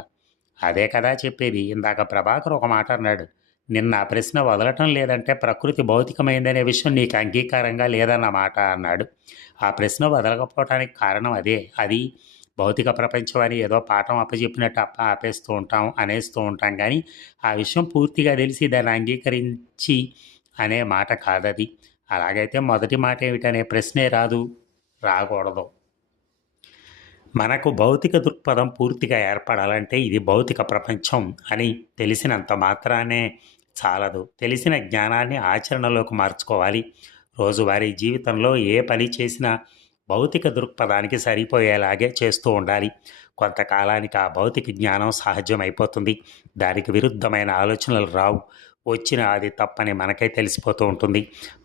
అదే కదా చెప్పేది. ఇందాక ప్రభాకర్ ఒక మాట అన్నాడు, నిన్న ఆ ప్రశ్న వదలటం లేదంటే ప్రకృతి భౌతికమైందనే విషయం నీకు అంగీకారంగా లేదన్నమాట అన్నాడు. ఆ ప్రశ్న వదలకపోవటానికి కారణం అదే. అది భౌతిక ప్రపంచం అని ఏదో పాఠం అప్పచెప్పినట్టు ఆపేస్తూ ఉంటాం, అనేస్తూ ఉంటాం. కానీ ఆ విషయం పూర్తిగా తెలిసి దాన్ని అంగీకరించి అనే మాట కాదది. అలాగైతే మొదటి మాట ఏమిటనే ప్రశ్నే రాదు, రాకూడదు. మనకు భౌతిక దృక్పథం పూర్తిగా ఏర్పడాలంటే ఇది భౌతిక ప్రపంచం అని తెలిసినంత మాత్రానే చాలదు. తెలిసిన జ్ఞానాన్ని ఆచరణలోకి మార్చుకోవాలి. రోజువారీ జీవితంలో ఏ పని చేసినా భౌతిక దృక్పథానికి సరిపోయేలాగే చేస్తూ ఉండాలి. కొంతకాలానికి ఆ భౌతిక జ్ఞానం సహజమైపోతుంది. దానికి విరుద్ధమైన ఆలోచనలు రావు. వచ్చిన అది తప్పని మనకే తెలిసిపోతూ ఉంటుంది.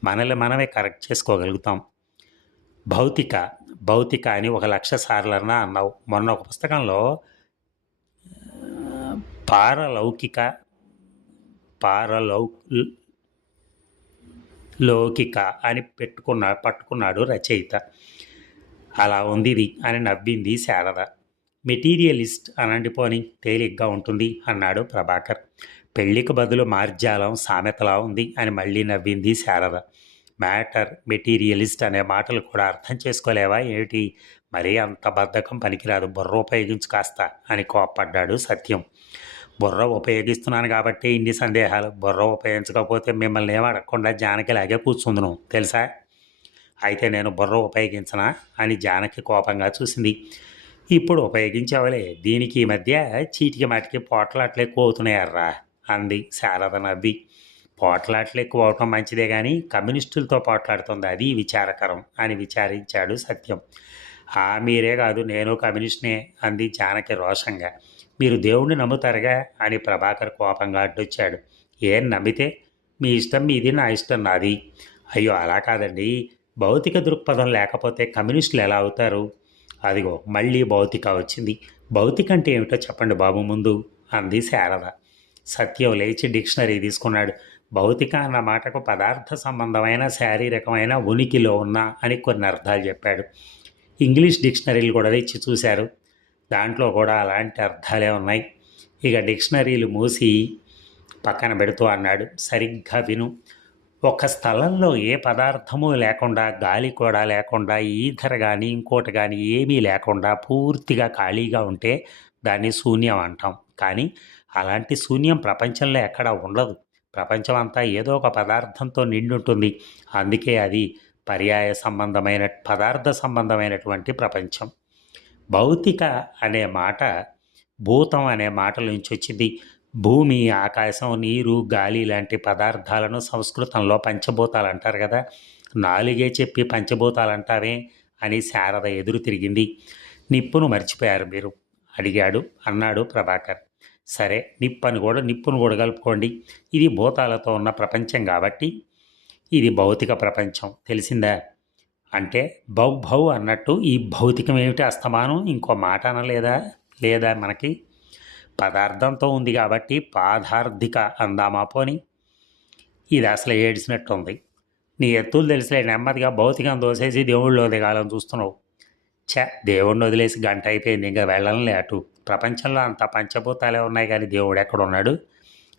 మనల్ని మనమే కరెక్ట్ చేసుకోగలుగుతాం. భౌతిక భౌతిక అని 1,00,000 సార్లన్నా అన్నావు. మొన్న ఒక పుస్తకంలో పారలౌకిక పారలౌ లౌకిక అని పట్టుకున్నాడు రచయిత. అలా ఉంది ఇది అని నవ్వింది శారద. మెటీరియలిస్ట్ అనండి పోని, తేలిగ్గా ఉంటుంది అన్నాడు ప్రభాకర్. పెళ్లికి బదులు మార్జాలం సామెతలా ఉంది అని మళ్ళీ నవ్వింది శారద. మ్యాటర్, మెటీరియలిస్ట్ అనే మాటలు కూడా అర్థం చేసుకోలేవా ఏమిటి? మరీ అంత బద్ధకం పనికిరాదు, బుర్ర ఉపయోగించు కాస్త అని కోప్పడ్డాడు సత్యం. బుర్ర ఉపయోగిస్తున్నాను కాబట్టి ఇన్ని సందేహాలు. బుర్ర ఉపయోగించకపోతే మిమ్మల్ని ఏం అడగకుండా జానకిలాగే కూర్చుందును తెలుసా? అయితే నేను బుర్ర ఉపయోగించనా అని జానకి కోపంగా చూసింది. ఇప్పుడు ఉపయోగించావలే, దీనికి ఈ మధ్య చీటికి మాటికి పోట్లాట్లే కోతున్నాయర్రా అంది శారద నవ్వి. పోట్లాట్లు ఎక్కువ అవటం మంచిదే కానీ కమ్యూనిస్టులతో పోట్లాడుతుంది, అది విచారకరం అని విచారించాడు సత్యం. మీరే కాదు, నేను కమ్యూనిస్ట్నే అంది జానకి రోషంగా. మీరు దేవుణ్ణి నమ్ముతారుగా అని ప్రభాకర్ కోపంగా అడ్డొచ్చాడు. ఏం నమ్మితే? మీ ఇష్టం మీది, నా ఇష్టం నాది. అయ్యో అలా కాదండి, భౌతిక దృక్పథం లేకపోతే కమ్యూనిస్టులు ఎలా అవుతారు? అదిగో మళ్ళీ భౌతిక వచ్చింది. భౌతిక అంటే ఏమిటో చెప్పండి బాబు ముందు అంది శారద. సత్యం లేచి డిక్షనరీ తీసుకున్నాడు. భౌతిక అన్న మాటకు పదార్థ సంబంధమైన, శారీరకమైన, ఉనికిలో ఉన్న అని కొన్ని అర్థాలు చెప్పాడు. ఇంగ్లీష్ డిక్షనరీలు కూడా తెచ్చి చూశారు. దాంట్లో కూడా అలాంటి అర్థాలే ఉన్నాయి. ఇక డిక్షనరీలు మూసి పక్కన పెడుతూ అన్నాడు, సరిగ్గా విను. ఒక స్థలంలో ఏ పదార్థము లేకుండా, గాలి కూడా లేకుండా, ఈథర్ కానీ ఇంకోటి కానీ ఏమీ లేకుండా పూర్తిగా ఖాళీగా ఉంటే దాన్ని శూన్యం అంటాం. కానీ అలాంటి శూన్యం ప్రపంచంలో ఎక్కడా ఉండదు. ప్రపంచం అంతా ఏదో ఒక పదార్థంతో నిండి ఉంటుంది. అందుకే అది పర్యాయ సంబంధమైన, పదార్థ సంబంధమైనటువంటి ప్రపంచం. భౌతిక అనే మాట భూతం అనే మాటల నుంచి వచ్చింది. భూమి, ఆకాశం, నీరు, గాలి లాంటి పదార్థాలను సంస్కృతంలో పంచభూతాలు అంటారు కదా. నాలుగే చెప్పి పంచభూతాలు అంటావే అని శారద ఎదురు తిరిగింది. నిప్పును మర్చిపోయారు మీరు అన్నాడు ప్రభాకర్. సరే, నిప్పును కూడా కలుపుకోండి. ఇది భూతాలతో ఉన్న ప్రపంచం కాబట్టి ఇది భౌతిక ప్రపంచం, తెలిసిందా? అంటే భౌ అన్నట్టు ఈ భౌతికం ఏమిటి అస్తమానం? ఇంకో మాట అనలేదా? లేదా మనకి పదార్థంతో ఉంది కాబట్టి పాదార్థిక అందామా పోని? ఇది అసలు ఏడ్చినట్టుంది. నీ ఎత్తులు తెలిసిలే, నెమ్మదిగా భౌతికం దోసేసి దేవుళ్ళు దిగాలని చూస్తున్నావు. దేవుణ్ణి వదిలేసి గంట అయిపోయింది, ఇంకా వెళ్ళనులే అటు. ప్రపంచంలో అంత పంచభూతాలే ఉన్నాయి కానీ దేవుడు ఎక్కడున్నాడు?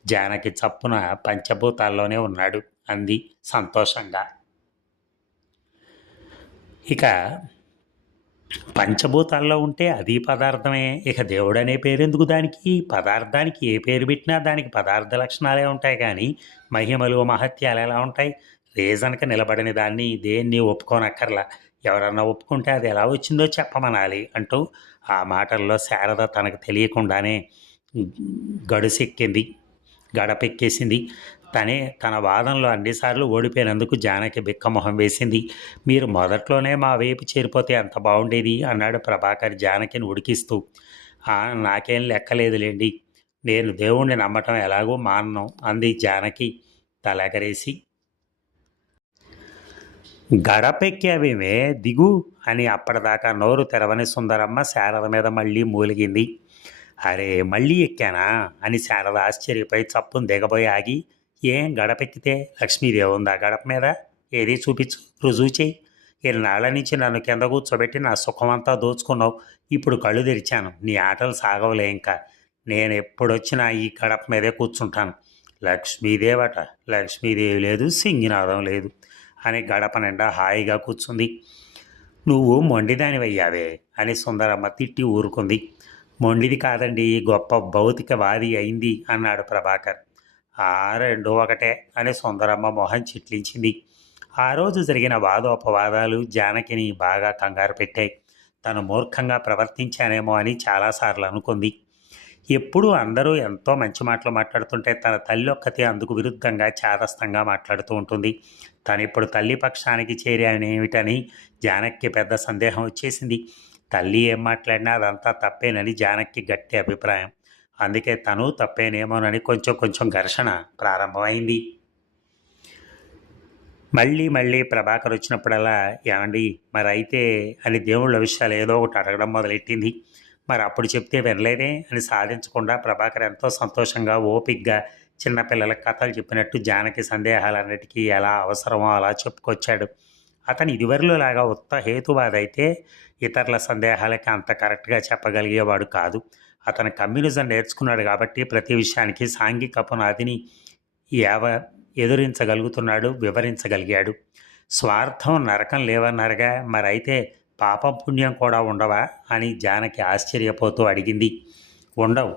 జానకి చప్పున పంచభూతాల్లోనే ఉన్నాడు అంది సంతోషంగా. ఇక పంచభూతాల్లో ఉంటే అది పదార్థమే. ఇక దేవుడు అనే పేరెందుకు దానికి? పదార్థానికి ఏ పేరు పెట్టినా దానికి పదార్థ లక్షణాలే ఉంటాయి కానీ మహిమలు, మహత్యాలు ఎలా ఉంటాయి? రీజన్కి నిలబడిన దాన్ని దేన్ని ఒప్పుకోనక్కర్లా. ఎవరన్నా ఒప్పుకుంటే అది ఎలా వచ్చిందో చెప్పమనాలి అంటూ ఆ మాటల్లో శారద తనకు తెలియకుండానే గడపెక్కేసింది. తన వాదనలో అన్నిసార్లు ఓడిపోయినందుకు జానకి బిక్కమొహం వేసింది. మీరు మొదట్లోనే మా వైపు చేరిపోతే ఎంత బాగుండేది అన్నాడు ప్రభాకర్ జానకిని ఉడికిస్తూ. నాకేం లెక్కలేదులేండి, నేను దేవుణ్ణి నమ్మటం ఎలాగో మానను అంది జానకి తలెగరేసి. గడపెక్కావేమే, దిగు అని అప్పటిదాకా నోరు తెరవని సుందరమ్మ శారద మీద మళ్ళీ మూలిగింది. అరే మళ్ళీ ఎక్కానా అని శారద ఆశ్చర్యపోయి చప్పును దిగబోయి ఆగి, ఏం గడపెక్కితే లక్ష్మీదేవి ఉందా గడప మీద? ఏది చూపించు, రుజువు చేయి. ఇన్నాళ్ళ నుంచి నన్ను కింద కూర్చోబెట్టి నా సుఖమంతా దోచుకున్నావు. ఇప్పుడు కళ్ళు తెరిచాను, నీ ఆటలు సాగవులే. ఇంకా నేను ఎప్పుడొచ్చినా ఈ గడప మీదే కూర్చుంటాను. లక్ష్మీదేవట. లక్ష్మీదేవి లేదు, సింగినాదం లేదు అని గడప నిండా హాయిగా కూర్చుంది. నువ్వు మొండిదానివయ్యావే అని సుందరమ్మ తిట్టి ఊరుకుంది. మొండిది కాదండి, గొప్ప భౌతికవాది అయింది అన్నాడు ప్రభాకర్. ఆ రెండు ఒకటే అని సుందరమ్మ మొహం చిట్లించింది. ఆ రోజు జరిగిన వాదోపవాదాలు జానకిని బాగా కంగారు పెట్టాయి. తను మూర్ఖంగా ప్రవర్తించానేమో అని చాలాసార్లు అనుకుంది. ఎప్పుడూ అందరూ ఎంతో మంచి మాటలు మాట్లాడుతుంటే తన తల్లి ఒక్కతే అందుకు విరుద్ధంగా చాదస్తంగా మాట్లాడుతూ ఉంటుంది. తను ఇప్పుడు తల్లి పక్షానికి చేరానేమిటని జానకి పెద్ద సందేహం వచ్చేసింది. తల్లి ఏం మాట్లాడినా అదంతా తప్పేనని జానకి గట్టి అభిప్రాయం. అందుకే తను తప్పేనేమోనని కొంచెం కొంచెం ఘర్షణ ప్రారంభమైంది. మళ్ళీ మళ్ళీ ప్రభాకర్ వచ్చినప్పుడల్లా ఏమండి మరి అయితే అని దేవుళ్ళ విషయాలు ఏదో ఒకటి అడగడం మొదలెట్టింది. మరి అప్పుడు చెప్తే వినలేదే అని సాధించకుండా ప్రభాకర్ ఎంతో సంతోషంగా ఓపిగ్గా చిన్నపిల్లలకు కథలు చెప్పినట్టు జానకి సందేహాలన్నిటికీ ఎలా అవసరమో అలా చెప్పుకొచ్చాడు. అతను ఇదివరలోలాగా ఉత్త హేతువాది అయితే ఇతరుల సందేహాలకి అంత కరెక్ట్గా చెప్పగలిగేవాడు కాదు. అతను కమ్యూనిజం నేర్చుకున్నాడు కాబట్టి ప్రతి విషయానికి సాంఘిక పునాదిని యావ ఎదురించగలుగుతున్నాడు, వివరించగలిగాడు. స్వార్థం నరకం లేవన్నారుగా, మరైతే పాపం పుణ్యం కూడా ఉండవా అని జానకి ఆశ్చర్యపోతూ అడిగింది. ఉండవు.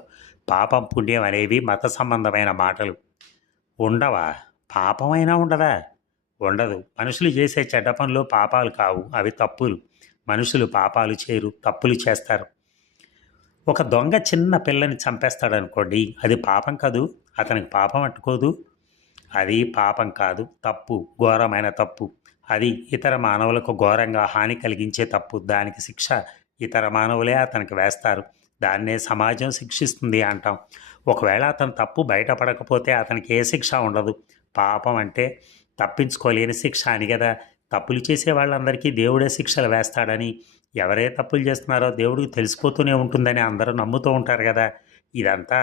పాపం పుణ్యం అనేవి మత సంబంధమైన మాటలు. ఉండవా? పాపమైనా ఉండదా? ఉండదు. మనుషులు చేసే చెడ్డ పనులు పాపాలు కావు, అవి తప్పులు. మనుషులు పాపాలు చేయరు, తప్పులు చేస్తారు. ఒక దొంగ చిన్న పిల్లని చంపేస్తాడనుకోండి, అది పాపం కాదు. అతనికి పాపం అంటుకోదు. అది పాపం కాదు, తప్పు, ఘోరమైన తప్పు. అది ఇతర మానవులకు ఘోరంగా హాని కలిగించే తప్పు. దానికి శిక్ష ఇతర మానవులే అతనికి వేస్తారు. దాన్నే సమాజం శిక్షిస్తుంది అంటాం. ఒకవేళ అతను తప్పు బయటపడకపోతే అతనికి ఏ శిక్ష ఉండదు. పాపం అంటే తప్పించుకోలేని శిక్ష అని కదా. తప్పులు చేసే వాళ్ళందరికీ దేవుడే శిక్షలు వేస్తాడని, ఎవరే తప్పులు చేస్తున్నారో దేవుడికి తెలిసిపోతూనే ఉంటుందని అందరూ నమ్ముతూ ఉంటారు కదా. ఇదంతా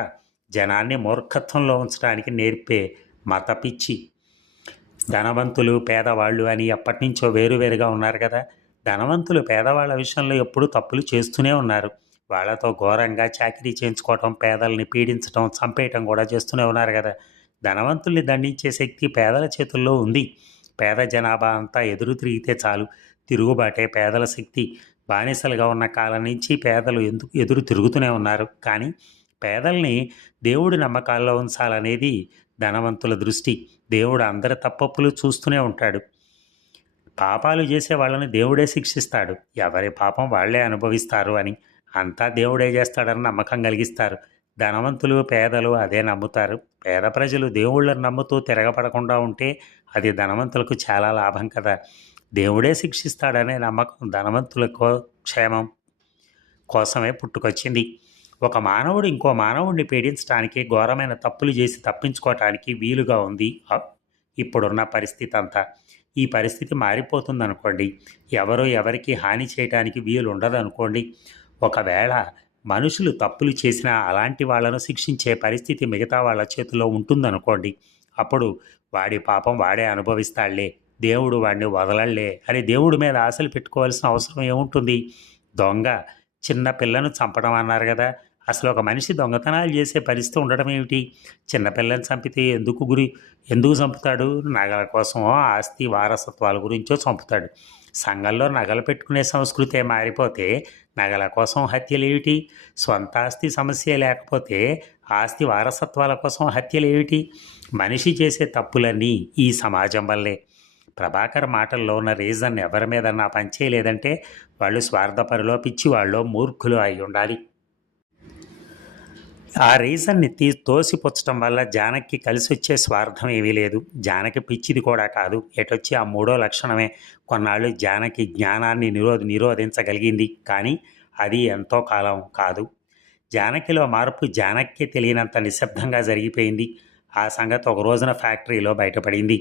జనాన్ని మూర్ఖత్వంలో ఉంచడానికి నేర్పే మత పిచ్చి. ధనవంతులు పేదవాళ్ళు అని ఎప్పటినుంచో వేరువేరుగా ఉన్నారు కదా. ధనవంతులు పేదవాళ్ళ విషయంలో ఎప్పుడూ తప్పులు చేస్తూనే ఉన్నారు. వాళ్ళతో ఘోరంగా చాకిరీ చేయించుకోవటం, పేదల్ని పీడించడం, చంపేయటం కూడా చేస్తూనే ఉన్నారు కదా. ధనవంతుల్ని దండించే శక్తి పేదల చేతుల్లో ఉంది. పేద జనాభా అంతా ఎదురు తిరిగితే చాలు. తిరుగుబాటే పేదల శక్తి. బానిసలుగా ఉన్న కాలం నుంచి పేదలు ఎదురు తిరుగుతూనే ఉన్నారు. కానీ పేదల్ని దేవుడి నమ్మకాల్లో ఉంచాలనేది ధనవంతుల దృష్టి. దేవుడు అందరి తప్పప్పులు చూస్తూనే ఉంటాడు. పాపాలు చేసే వాళ్ళని దేవుడే శిక్షిస్తాడు. ఎవరి పాపం వాళ్లే అనుభవిస్తారు అని, అంతా దేవుడే చేస్తాడని నమ్మకం కలిగిస్తారు. ధనవంతులు పేదలు అదే నమ్ముతారు. పేద ప్రజలు దేవుళ్ళని నమ్ముతూ తిరగపడకుండా ఉంటే అది ధనవంతులకు చాలా లాభం కదా. దేవుడే శిక్షిస్తాడనే నమ్మకం ధనవంతులకు క్షేమం కోసమే పుట్టుకొచ్చింది. ఒక మానవుడు ఇంకో మానవుడిని పీడించడానికి, ఘోరమైన తప్పులు చేసి తప్పించుకోవటానికి వీలుగా ఉంది ఇప్పుడున్న పరిస్థితి అంతా. ఈ పరిస్థితి మారిపోతుందనుకోండి, ఎవరో ఎవరికి హాని చేయడానికి వీలు ఉండదనుకోండి. ఒకవేళ మనుషులు తప్పులు చేసినా అలాంటి వాళ్లను శిక్షించే పరిస్థితి మిగతా వాళ్ళ చేతిలో ఉంటుందనుకోండి, అప్పుడు వాడి పాపం వాడే అనుభవిస్తాడులే, దేవుడు వాడిని వదలళ్లే అని దేవుడి మీద ఆశలు పెట్టుకోవాల్సిన అవసరం ఏముంటుంది? దొంగ చిన్న పిల్లను చంపడం అన్నారు కదా. అసలు ఒక మనిషి దొంగతనాలు చేసే పరిస్థితి ఉండడం ఏమిటి? చిన్నపిల్లని చంపితే ఎందుకు చంపుతాడు? నగల కోసమో ఆస్తి వారసత్వాల గురించో చంపుతాడు. సంఘంలో నగలు పెట్టుకునే సంస్కృతే మారిపోతే నగల కోసం హత్యలేమిటి? స్వంత ఆస్తి సమస్య లేకపోతే ఆస్తి వారసత్వాల కోసం హత్యలేమిటి? మనిషి చేసే తప్పులన్నీ ఈ సమాజం వల్లే. ప్రభాకర్ మాటల్లో ఉన్న రీజన్ ఎవరి మీద నా పనిచేయలేదంటే వాళ్ళు స్వార్థపరిలో పిచ్చివాళ్ళో మూర్ఖులు అయి ఉండాలి. ఆ రీజన్ని తోసిపుచ్చటం వల్ల జానకి కలిసి వచ్చే స్వార్థం ఏమీ లేదు. జానకి పిచ్చిది కూడా కాదు. ఎటొచ్చి ఆ మూడో లక్షణమే. కొన్నాళ్ళు జానకి జ్ఞానాన్ని నిరోధించగలిగింది. కానీ అది ఎంతో కాలం కాదు. జానకిలో మార్పు జానకి తెలియనంత నిశ్శబ్దంగా జరిగిపోయింది. ఆ సంగతి ఒక రోజున ఫ్యాక్టరీలో బయటపడింది.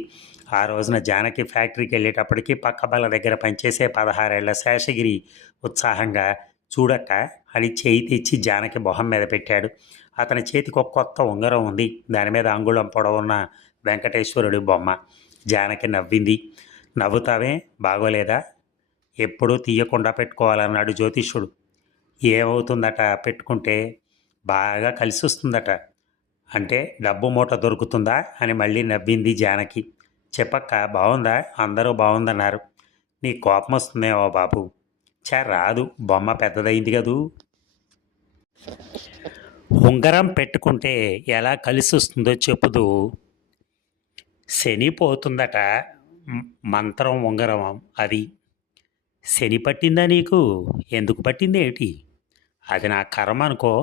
ఆ రోజున జానకి ఫ్యాక్టరీకి వెళ్ళేటప్పటికి పక్క బల్ల దగ్గర పనిచేసే 16 ఏళ్ల శేషగిరి ఉత్సాహంగా చూడక్క అని చేయి తెచ్చి జానకి మొహం మీద పెట్టాడు. అతని చేతికి ఒక కొత్త ఉంగరం ఉంది. దాని మీద అంగుళం పొడవున్న వెంకటేశ్వరుడి బొమ్మ. జానకి నవ్వింది. నవ్వుతావే, బాగోలేదా? ఎప్పుడూ తీయకుండా పెట్టుకోవాలన్నాడు జ్యోతిష్యుడు. ఏమవుతుందట పెట్టుకుంటే? బాగా కలిసి వస్తుందట అంటే డబ్బు మూట దొరుకుతుందా అని మళ్ళీ నవ్వింది జానకి. చెప్పక్క బాగుందా? అందరూ బాగుందన్నారు. నీ కోపం వస్తుందేమో బాబు. రాదు, బొమ్మ పెద్దదైంది కదూ. ఉంగరం పెట్టుకుంటే ఎలా కలిసి వస్తుందో చెప్పుదు. శని పోతుందట. మంత్రం ఉంగరం అది. శని పట్టిందా నీకు? ఎందుకు పట్టింది ఏమిటి? అది నా కర్మ అనుకో.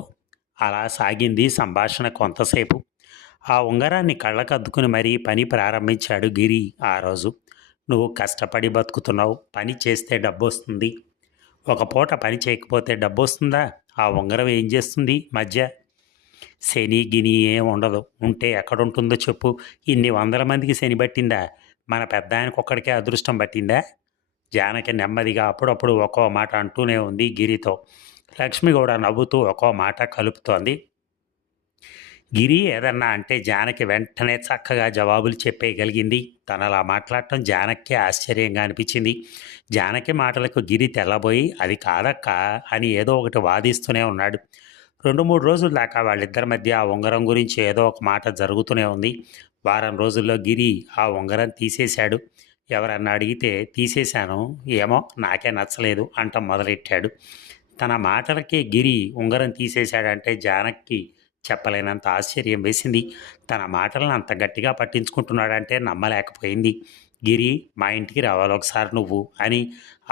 అలా సాగింది సంభాషణ కొంతసేపు. ఆ ఉంగరాన్ని కళ్ళకద్దుకుని మరీ పని ప్రారంభించాడు గిరి ఆ రోజు. నువ్వు కష్టపడి బతుకుతున్నావు, పని చేస్తే డబ్బు వస్తుంది. ఒక పూట పని చేయకపోతే డబ్బు వస్తుందా? ఆ ఉంగరం ఏం చేస్తుంది మధ్య? శని గిని ఏం ఉండదు. ఉంటే ఎక్కడుంటుందో చెప్పు. ఇన్ని వందల మందికి శని పట్టిందా? మన పెద్ద ఆయనకు ఒక్కడికే అదృష్టం పట్టిందా? జానకి నెమ్మదిగా అప్పుడప్పుడు ఒక్కో మాట అంటూనే ఉంది గిరితో. లక్ష్మి కూడా నవ్వుతూ ఒక్కో మాట కలుపుతోంది. గిరి ఏదన్నా అంటే జానకి వెంటనే చక్కగా జవాబులు చెప్పేయగలిగింది. తనలా మాట్లాడటం జానకి ఆశ్చర్యంగా అనిపించింది. జానకి మాటలకు గిరి తెల్లబోయి అది కాదక్క అని ఏదో ఒకటి వాదిస్తూనే ఉన్నాడు. 2-3 రోజుల దాకా వాళ్ళిద్దరి మధ్య ఆ ఉంగరం గురించి ఏదో ఒక మాట జరుగుతూనే ఉంది. వారం రోజుల్లో గిరి ఆ ఉంగరం తీసేశాడు. ఎవరన్నా అడిగితే తీసేశాను, ఏమో నాకే నచ్చలేదు అంటం మొదలెట్టాడు. తన మాటలకే గిరి ఉంగరం తీసేశాడంటే జానకి చెప్పలేనంత ఆశ్చర్యం వేసింది. తన మాటలను అంత గట్టిగా పట్టించుకుంటున్నాడంటే నమ్మలేకపోయింది. గిరి, మా ఇంటికి రావాలి ఒకసారి నువ్వు అని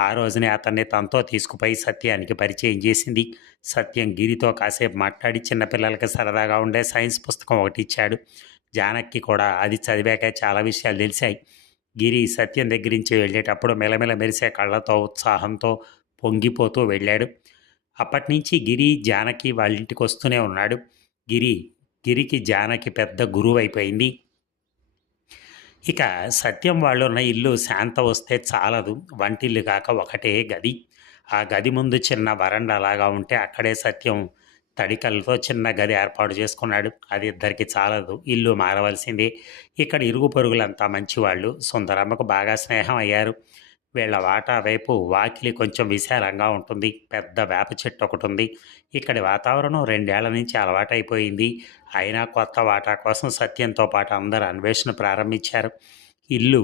ఆ రోజునే అతన్ని తనతో తీసుకుపోయి సత్యానికి పరిచయం చేసింది. సత్యం గిరితో కాసేపు మాట్లాడి చిన్నపిల్లలకి సరదాగా ఉండే సైన్స్ పుస్తకం ఒకటి ఇచ్చాడు. జానకి కూడా అది చదివాక చాలా విషయాలు తెలిసాయి. గిరి సత్యం దగ్గర నుంచి వెళ్ళేటప్పుడు మెలమెల మెరిసే కళ్ళతో ఉత్సాహంతో పొంగిపోతూ వెళ్ళాడు. అప్పటినుంచి గిరి జానకి వాళ్ళ ఇంటికి వస్తూనే ఉన్నాడు. గిరికి జానకి పెద్ద గురువు అయిపోయింది. ఇక సత్యం వాళ్ళున్న ఇల్లు శాంత వస్తే చాలదు. వంటిల్లు కాక ఒకటే గది. ఆ గది ముందు చిన్న వరండా లాగా ఉంటే అక్కడే సత్యం తడికలతో చిన్న గది ఏర్పాటు చేసుకున్నాడు. అది ఇద్దరికి చాలదు, ఇల్లు మారవలసిందే. ఇక్కడ ఇరుగు పొరుగులంతా మంచివాళ్ళు. సుందరమ్మకు బాగా స్నేహం అయ్యారు. వీళ్ళ వాటా వైపు వాకిలి కొంచెం విశాలంగా ఉంటుంది. పెద్ద వేప చెట్టు ఒకటి ఉంది. ఇక్కడి వాతావరణం 2 ఏళ్ల నుంచి అలవాటైపోయింది. అయినా కొత్త వాటా కోసం సత్యంతో పాటు అందరూ అన్వేషణ ప్రారంభించారు. ఇల్లు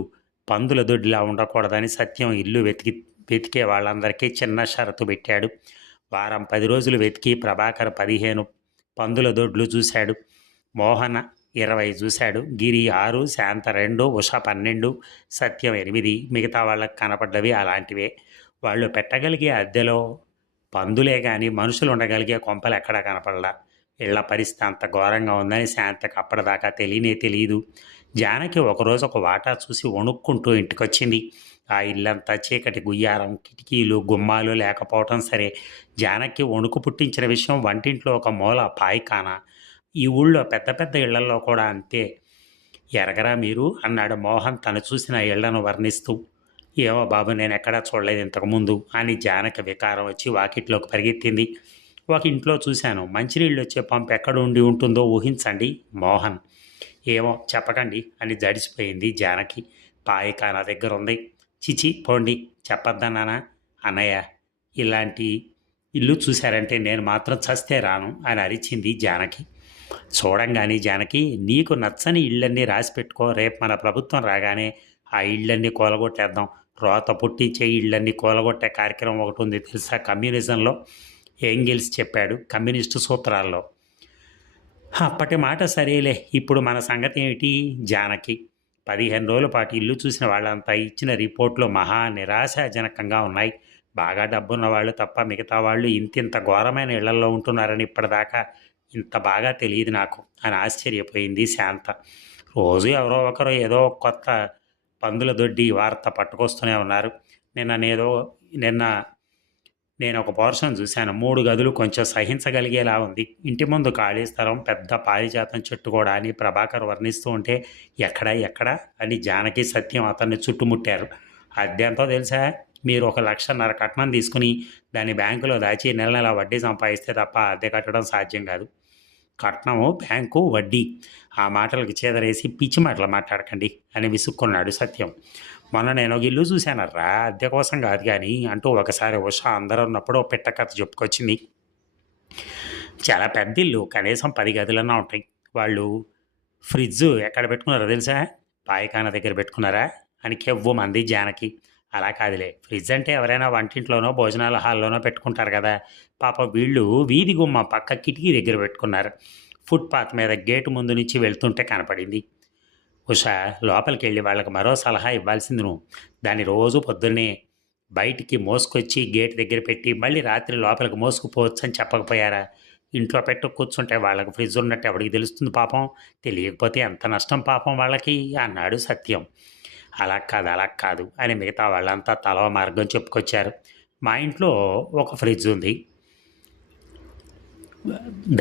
పందుల దొడ్డిలా ఉండకూడదని సత్యం ఇల్లు వెతికే వాళ్ళందరికీ చిన్న షరతు పెట్టాడు. వారం 10 రోజులు వెతికి ప్రభాకర్ 15 పందుల దొడ్లు చూశాడు. మోహన 20 చూశాడు. గిరి 6, శాంత 2, ఉష 12, సత్యం 8. మిగతా వాళ్ళకి కనపడ్డవి అలాంటివే. వాళ్ళు పెట్టగలిగే అద్దెలో పందులే కానీ మనుషులు ఉండగలిగే కొంపలు ఎక్కడా కనపడలా. ఇళ్ల పరిస్థితి అంత ఘోరంగా ఉందని శాంతకు అప్పటిదాకా తెలియదు. జానకి ఒకరోజు ఒక వాటా చూసి వణుక్కుంటూ ఇంటికొచ్చింది. ఆ ఇల్లంతా చీకటి గుయ్యారం, కిటికీలు గుమ్మాలు లేకపోవటం సరే, జానకి వణుకు పుట్టించిన విషయం వంటింట్లో ఒక మూల పాయిఖానా. ఈ ఊళ్ళో పెద్ద పెద్ద ఇళ్లల్లో కూడా అంతే. ఎరగరా మీరు అన్నాడు మోహన్ తను చూసిన ఇళ్లను వర్ణిస్తూ. ఏమో బాబు, నేను ఎక్కడా చూడలేదు ఇంతకుముందు అని జానకి వికారం వచ్చి వాకిట్లోకి పరిగెత్తింది. ఒక ఇంట్లో చూశాను, మంచినీళ్ళు వచ్చే పంపు ఎక్కడ ఉండి ఉంటుందో ఊహించండి. మోహన్ ఏమో చెప్పకండి అని జడిసిపోయింది జానకి. పాయిఖానా దగ్గర ఉంది. చిచి పోండి, చెప్పొద్దన్నానా? అన్నయ్య, ఇలాంటి ఇల్లు చూశారంటే నేను మాత్రం చస్తే రాను అని అరిచింది జానకి. చూడంగాని జానకి, నీకు నచ్చని ఇళ్ళన్నీ రాసి పెట్టుకో. రేపు మన ప్రభుత్వం రాగానే ఆ ఇళ్ళన్నీ కూలగొట్టేద్దాం. రోత పుట్టించే ఇళ్ళన్నీ కూలగొట్టే కార్యక్రమం ఒకటి ఉంది తెలుసా కమ్యూనిజంలో. ఎంగిల్స్ చెప్పాడు కమ్యూనిస్టు సూత్రాల్లో. అప్పటి మాట సరేలే, ఇప్పుడు మన సంగతి ఏమిటి? జానకి 15 రోజుల పాటు ఇల్లు చూసిన వాళ్ళంతా ఇచ్చిన రిపోర్ట్లు మహా నిరాశాజనకంగా ఉన్నాయి. బాగా డబ్బున్న వాళ్ళు తప్ప మిగతా వాళ్ళు ఇంతింత ఘోరమైన ఇళ్లల్లో ఉంటున్నారని ఇప్పటిదాకా ఇంత బాగా తెలియదు నాకు అని ఆశ్చర్యపోయింది శాంత. రోజు ఎవరో ఒకరు ఏదో కొత్త పందుల దొడ్డి వార్త పట్టుకొస్తూనే ఉన్నారు. నిన్న నేను ఒక పోర్షన్ చూశాను. 3 గదులు కొంచెం సహించగలిగేలా ఉంది. ఇంటి ముందు ఖాళీ స్థలం, పెద్ద పారిజాతం చెట్టు కూడా అని ప్రభాకర్ వర్ణిస్తూ ఉంటే ఎక్కడ అని జానకి సత్యం అతన్ని చుట్టుముట్టారు. అద్దెంతో తెలుసా? మీరు 1,50,000 కట్నం తీసుకుని దాన్ని బ్యాంకులో దాచి నెల నెల వడ్డీ సంపాదిస్తే తప్ప అద్దె కట్టడం సాధ్యం కాదు. కట్నము, బ్యాంకు, వడ్డీ. ఆ మాటలకు చేదరేసి పిచ్చి మాటలు మాట్లాడకండి అని విసుక్కున్నాడు సత్యం. మొన్న నేను ఒక ఇల్లు చూశానర్రా, అద్దె కోసం కాదు కానీ అంటూ ఒకసారి ఉష అందరూ ఉన్నప్పుడు పిట్ట కథ చెప్పుకొచ్చింది. చాలా పెద్ద ఇల్లు, కనీసం 10 గదులన్నా ఉంటాయి. వాళ్ళు ఫ్రిడ్జ్ ఎక్కడ పెట్టుకున్నారో తెలుసా? పాయఖానా దగ్గర పెట్టుకున్నారా అని కెవ్వుమంది జానకి. అలా కాదులే, ఫ్రిడ్జ్ అంటే ఎవరైనా వంటింట్లోనో భోజనాల హాల్లోనో పెట్టుకుంటారు కదా. పాపం వీళ్ళు వీధి గుమ్మ పక్క కిటికీ దగ్గర పెట్టుకున్నారు. ఫుట్పాత్ మీద గేటు ముందు నుంచి వెళ్తుంటే కనపడింది. ఉషా, లోపలికి వెళ్ళి వాళ్ళకి మరో సలహా ఇవ్వాల్సింది నువ్వు. దాన్ని రోజు పొద్దున్నే బయటికి మోసుకొచ్చి గేట్ దగ్గర పెట్టి మళ్ళీ రాత్రి లోపలికి మోసుకుపోవచ్చు అని చెప్పకపోయారా? ఇంట్లో పెట్టు కూర్చుంటే వాళ్ళకి ఫ్రిడ్జ్ ఉన్నట్టు ఎవరికి తెలుస్తుంది పాపం? తెలియకపోతే ఎంత నష్టం పాపం వాళ్ళకి అన్నాడు సత్యం. అలా కాదు అలా కాదు అని మిగతా వాళ్ళంతా తలో మార్గం చెప్పుకొచ్చారు. మా ఇంట్లో ఒక ఫ్రిడ్జ్ ఉంది,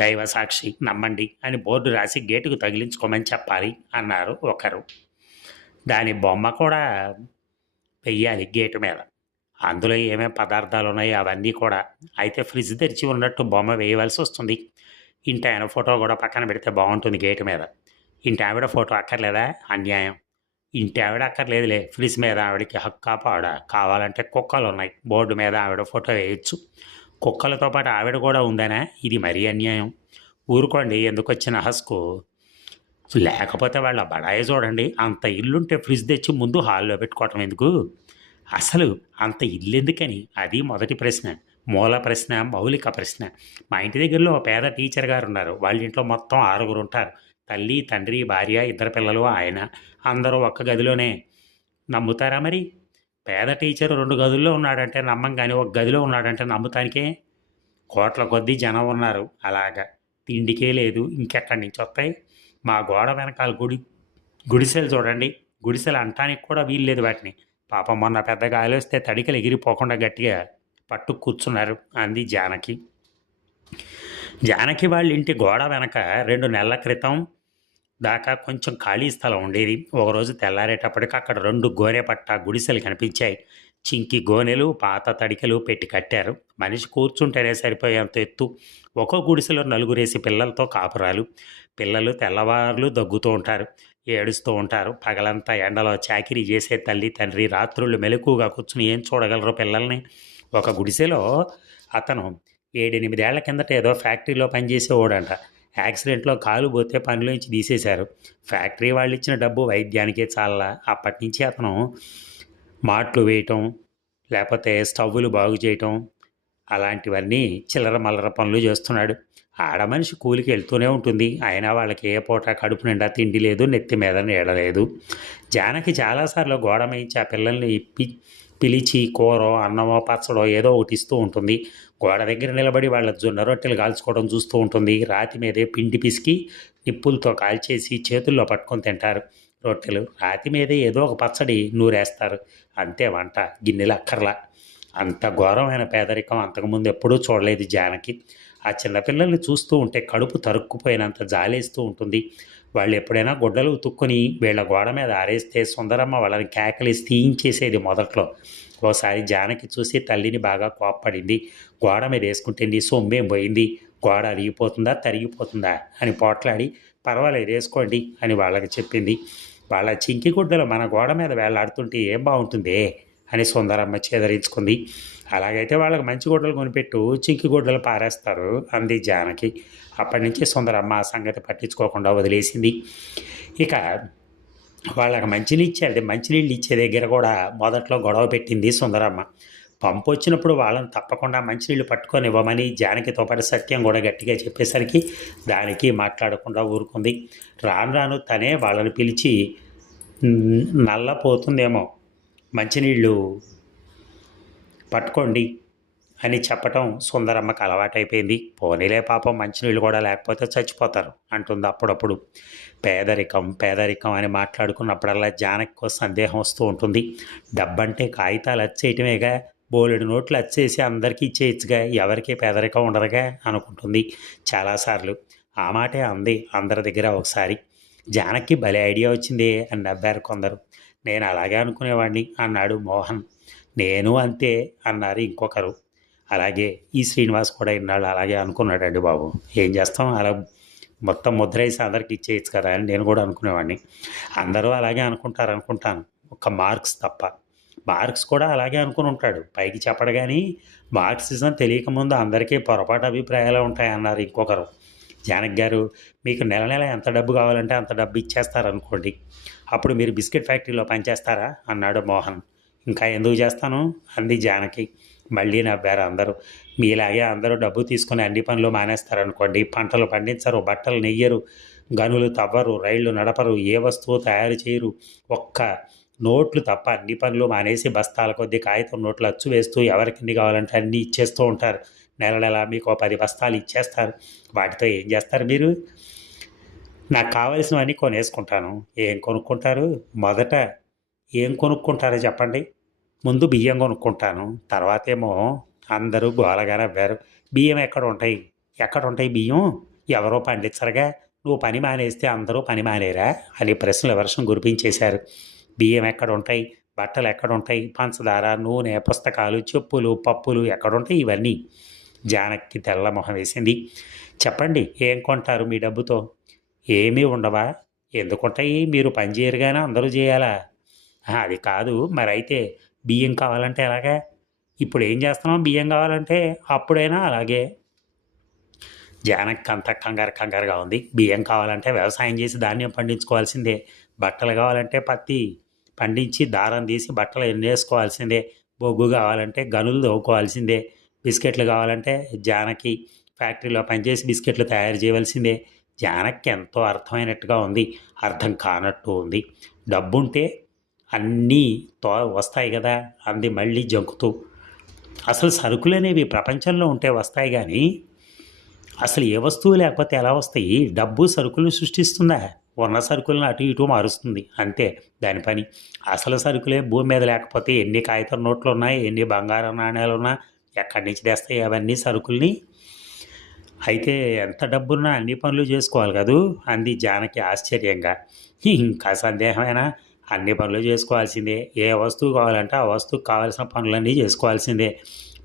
దైవ సాక్షి నమ్మండి అని బోర్డు రాసి గేటుకు తగిలించుకోమని చెప్పాలి అన్నారు ఒకరు. దాని బొమ్మ కూడా వెయ్యాలి గేటు మీద. అందులో ఏమేం పదార్థాలు ఉన్నాయో అవన్నీ కూడా. అయితే ఫ్రిడ్జ్ తెరిచి ఉన్నట్టు బొమ్మ వేయవలసి వస్తుంది. ఇంటి ఆయన ఫోటో కూడా పక్కన పెడితే బాగుంటుంది గేటు మీద. ఇంటి ఆవిడ ఫోటో అక్కర్లేదా? అన్యాయం. ఇంటి ఆవిడ అక్కర్లేదులే, ఫ్రిడ్జ్ మీద ఆవిడకి హక్కా పాడా? కావాలంటే కుక్కలు ఉన్నాయి, బోర్డు మీద ఆవిడ ఫోటో వేయచ్చు. కుక్కలతో పాటు ఆవిడ కూడా ఉందనా? ఇది మరీ అన్యాయం. ఊరుకోండి, ఎందుకు వచ్చిన హస్కు? లేకపోతే వాళ్ళ బడాయి చూడండి. అంత ఇల్లుంటే ఫ్రిడ్జ్ తెచ్చి ముందు హాల్లో పెట్టుకోవటం ఎందుకు? అసలు అంత ఇల్లు ఎందుకని? అది మొదటి ప్రశ్న, మూల ప్రశ్న, మౌలిక ప్రశ్న. మా ఇంటి దగ్గరలో పేద టీచర్ గారు ఉన్నారు. వాళ్ళ ఇంట్లో మొత్తం 6 ఉంటారు. తల్లి, తండ్రి, భార్య, 2 పిల్లలు, ఆయన. అందరూ ఒక్క గదిలోనే. నమ్ముతారా మరి? పేద టీచర్ 2 గదుల్లో ఉన్నాడంటే నమ్మం, కానీ ఒక గదిలో ఉన్నాడంటే నమ్ముతానికే. కోట్ల కొద్దీ జనం ఉన్నారు. అలాగా తిండికే లేదు, ఇంకెక్కడి నుంచి వస్తాయి? మా గోడ వెనకాల గుడిసెలు చూడండి. గుడిసెలు అంటానికి కూడా వీల్లేదు వాటిని. పాపం మొన్న పెద్ద గాలి వస్తే తడికలు ఎగిరిపోకుండా గట్టిగా పట్టు కూర్చున్నారు అంది జానకి. జానకి వాళ్ళ ఇంటి గోడ వెనక 2 నెలల క్రితం దాకా కొంచెం ఖాళీ స్థలం ఉండేది. ఒకరోజు తెల్లారేటప్పటికి అక్కడ 2 గోనె పట్ట గుడిసెలు కనిపించాయి. చింకి గోనెలు, పాత తడికలు పెట్టి కట్టారు. మనిషి కూర్చుంటేనే సరిపోయేంత ఎత్తు. ఒక్కో గుడిసెలో 4 పిల్లలతో కాపురాలు. పిల్లలు తెల్లవారులు దగ్గుతూ ఉంటారు, ఏడుస్తూ ఉంటారు. పగలంతా ఎండలో చాకిరీ చేసే తల్లి తండ్రి రాత్రుళ్ళు మెలకుగా కూర్చుని ఏం చూడగలరు పిల్లల్ని? ఒక గుడిసెలో అతను 7-8 ఏళ్ల కిందట ఏదో ఫ్యాక్టరీలో పనిచేసేవాడంట. యాక్సిడెంట్లో కాలు పోతే పనిలోంచి తీసేశారు. ఫ్యాక్టరీ వాళ్ళు ఇచ్చిన డబ్బు వైద్యానికే చాలలా. అప్పటి నుంచి అతను మాట్లు వేయటం, లేకపోతే స్టవ్వులు బాగు చేయటం, అలాంటివన్నీ చిల్లర మల్లర పనులు చేస్తున్నాడు. ఆడమనిషి కూలికి వెళ్తూనే ఉంటుంది. అయినా వాళ్ళకి ఏ పూట కడుపు నిండా తిండి లేదు, నెత్తి మీద నీడ లేదు. జానకి చాలాసార్లు గోడ మేయించి ఆ పిల్లల్ని పిలిచి కూరో, అన్నమో, పచ్చడో ఏదో ఒకటి ఇస్తూ ఉంటుంది. గోడ దగ్గర నిలబడి వాళ్ళ జొన్న రొట్టెలు కాల్చుకోవడం చూస్తూ ఉంటుంది. రాతి మీదే పిండి పిసికి నిప్పులతో కాల్చేసి చేతుల్లో పట్టుకొని తింటారు రొట్టెలు. రాతి మీదే ఏదో ఒక పచ్చడి నూరేస్తారు, అంతే వంట. గిన్నెలు అక్కర్లా. అంత ఘోరమైన పేదరికం అంతకుముందు ఎప్పుడూ చూడలేదు జానకి. ఆ చిన్నపిల్లల్ని చూస్తూ ఉంటే కడుపు తరుక్కుపోయినంత జాలేస్తూ ఉంటుంది. వాళ్ళు ఎప్పుడైనా గుడ్డలు ఉతుక్కొని వీళ్ళ గోడ మీద ఆరేస్తే సుందరమ్మ వాళ్ళని కేకలేసి తీయించేసేది మొదట్లో. ఓసారి జానకి చూసి తల్లిని బాగా కోప్పడింది. గోడ మీద వేసుకుంటే నీ సొమ్మేం పోయింది? గోడ అరిగిపోతుందా తరిగిపోతుందా అని పోట్లాడి, పర్వాలేదు వేసుకోండి అని వాళ్ళకి చెప్పింది. వాళ్ళ చింకి గుడ్డలు మన గోడ మీద వేలాడుతుంటే ఏం బాగుంటుందే అని సుందరమ్మ చేదరించుకుంది. అలాగైతే వాళ్ళకి మంచి గుడ్డలు కొనిపెట్టు, చింకి గుడ్డలు పారేస్తారు అంది జానకి. అప్పటి నుంచి సుందరమ్మ ఆ సంగతి పట్టించుకోకుండా వదిలేసింది. ఇక వాళ్ళకి మంచినీళ్ళు ఇచ్చే దగ్గర కూడా మొదట్లో గొడవ పెట్టింది సుందరమ్మ. పంపు వచ్చినప్పుడు వాళ్ళని తప్పకుండా మంచినీళ్ళు పట్టుకొని ఇవ్వమని జానకితో పాటు సత్యం కూడా గట్టిగా చెప్పేసరికి దానికి మాట్లాడకుండా ఊరుకుంది. రాను రాను తనే వాళ్ళని పిలిచి నల్లపోతుందేమో, మంచినీళ్ళు పట్టుకోండి అని చెప్పటం సుందరమ్మకు అలవాటైపోయింది. పోనీలే పాపం, మంచినీళ్ళు కూడా లేకపోతే చచ్చిపోతారు అంటుంది అప్పుడప్పుడు. పేదరికం పేదరికం అని మాట్లాడుకున్నప్పుడల్లా జానకికో సందేహం వస్తూ ఉంటుంది. డబ్బంటే కాగితాలు అచ్చేయటమేగా, బోలెడు నోట్లు అచ్చేసి అందరికీ ఇచ్చేయచ్చుగా, ఎవరికీ పేదరికం ఉండదుగా అనుకుంటుంది చాలాసార్లు. ఆ మాటే అంది అందరి దగ్గర ఒకసారి. జానకి భలే ఐడియా వచ్చిందే అని నవ్వారు కొందరు. నేను అలాగే అనుకునేవాడిని అన్నాడు మోహన్. నేను అంతే అన్నారు ఇంకొకరు. అలాగే ఈ శ్రీనివాస్ కూడా ఇన్నాళ్ళు అలాగే అనుకున్నాడండి బాబు. ఏం చేస్తాం, అలా మొత్తం ముద్రేసి అందరికి ఇచ్చేయచ్చు కదా అని నేను కూడా అనుకునేవాడిని. అందరూ అలాగే అనుకుంటాను, ఒక్క మార్క్స్ తప్ప. మార్క్స్ కూడా అలాగే అనుకుని ఉంటాడు, పైకి చెప్పడు. కానీ మార్క్సిజం తెలియకముందు అందరికీ పొరపాటు అభిప్రాయాలు ఉంటాయన్నారు ఇంకొకరు. జానకి గారు, మీకు నెల నెల ఎంత డబ్బు కావాలంటే అంత డబ్బు ఇచ్చేస్తారనుకోండి, అప్పుడు మీరు బిస్కెట్ ఫ్యాక్టరీలో పనిచేస్తారా అన్నాడు మోహన్. ఇంకా ఎందుకు చేస్తాను అంది జానకి. మళ్ళీ నవ్వారు అందరూ. మీలాగే అందరూ డబ్బు తీసుకుని అన్ని పనులు మానేస్తారనుకోండి, పంటలు పండించరు, బట్టలు నెయ్యరు, గనులు తవ్వరు, రైళ్లు నడపరు, ఏ వస్తువు తయారు చేయరు, ఒక్క నోట్లు తప్ప అన్ని పనులు మానేసి బస్తాల కొద్దీ కాగితం నోట్లు అచ్చు వేస్తూ ఎవరికి ఎన్ని కావాలంటే అన్నీ ఇచ్చేస్తూ ఉంటారు. నెల నెల మీకు 10 బస్తాలు ఇచ్చేస్తారు. వాటితో ఏం చేస్తారు మీరు? నాకు కావాల్సినవన్నీ కొనేసుకుంటాను. ఏం కొనుక్కుంటారు? మొదట ఏం కొనుక్కుంటారో చెప్పండి. ముందు బియ్యం కొనుక్కుంటాను. తర్వాతేమో అందరూ గోలగా నవ్వారు. బియ్యం ఎక్కడుంటాయి? ఎక్కడుంటాయి బియ్యం? ఎవరో పండించరుగా. నువ్వు పని మానేస్తే అందరూ పని మానేరా అని ప్రశ్నల వర్షం కురిపించేశారు. బియ్యం ఎక్కడుంటాయి? బట్టలు ఎక్కడుంటాయి? పంచదార, నూనె, పుస్తకాలు, చెప్పులు, పప్పులు ఎక్కడుంటాయి ఇవన్నీ? జానకి తెల్ల మొహం వేసింది. చెప్పండి, ఏం కొంటారు మీ డబ్బుతో? ఏమీ ఉండవా? ఎందుకుంటాయి? మీరు పని చేయరుగానే అందరూ చేయాలా? అది కాదు, మరైతే బియ్యం కావాలంటే ఎలాగా? ఇప్పుడు ఏం చేస్తున్నాం బియ్యం కావాలంటే? అప్పుడైనా అలాగే. జానకి అంత కంగారుగా ఉంది. బియ్యం కావాలంటే వ్యవసాయం చేసి ధాన్యం పండించుకోవాల్సిందే. బట్టలు కావాలంటే పత్తి పండించి దారం తీసి బట్టలు ఎన్నేసుకోవాల్సిందే. బొగ్గు కావాలంటే గనులు తవ్వుకోవాల్సిందే. బిస్కెట్లు కావాలంటే జానకి ఫ్యాక్టరీలో పనిచేసి బిస్కెట్లు తయారు చేయవలసిందే. జానకి ఎంతో అర్థమైనట్టుగా ఉంది, అర్థం కానట్టు ఉంది. డబ్బుంటే అన్నీ వస్తాయి కదా అంది మళ్ళీ జంకుతూ. అసలు సరుకులు అనేవి ప్రపంచంలో ఉంటే వస్తాయి కానీ అసలు ఏ వస్తువు లేకపోతే ఎలా వస్తాయి? డబ్బు సరుకులను సృష్టిస్తుందా? ఉన్న సరుకులను అటు ఇటు మారుస్తుంది, అంతే దాని పని. అసలు సరుకులే భూమి మీద లేకపోతే ఎన్ని కాగితం నోట్లు ఉన్నాయి, ఎన్ని బంగారం నాణ్యాలు ఉన్నా ఎక్కడి నుంచి తెస్తాయి అవన్నీ సరుకుల్ని? అయితే ఎంత డబ్బున్నా అన్ని పనులు చేసుకోవాలి కదూ అంది జానకి ఆశ్చర్యంగా. ఇంకా సందేహమేనా? అన్ని పనులు చేసుకోవాల్సిందే. ఏ వస్తువు కావాలంటే ఆ వస్తువుకు కావాల్సిన పనులన్నీ చేసుకోవాల్సిందే.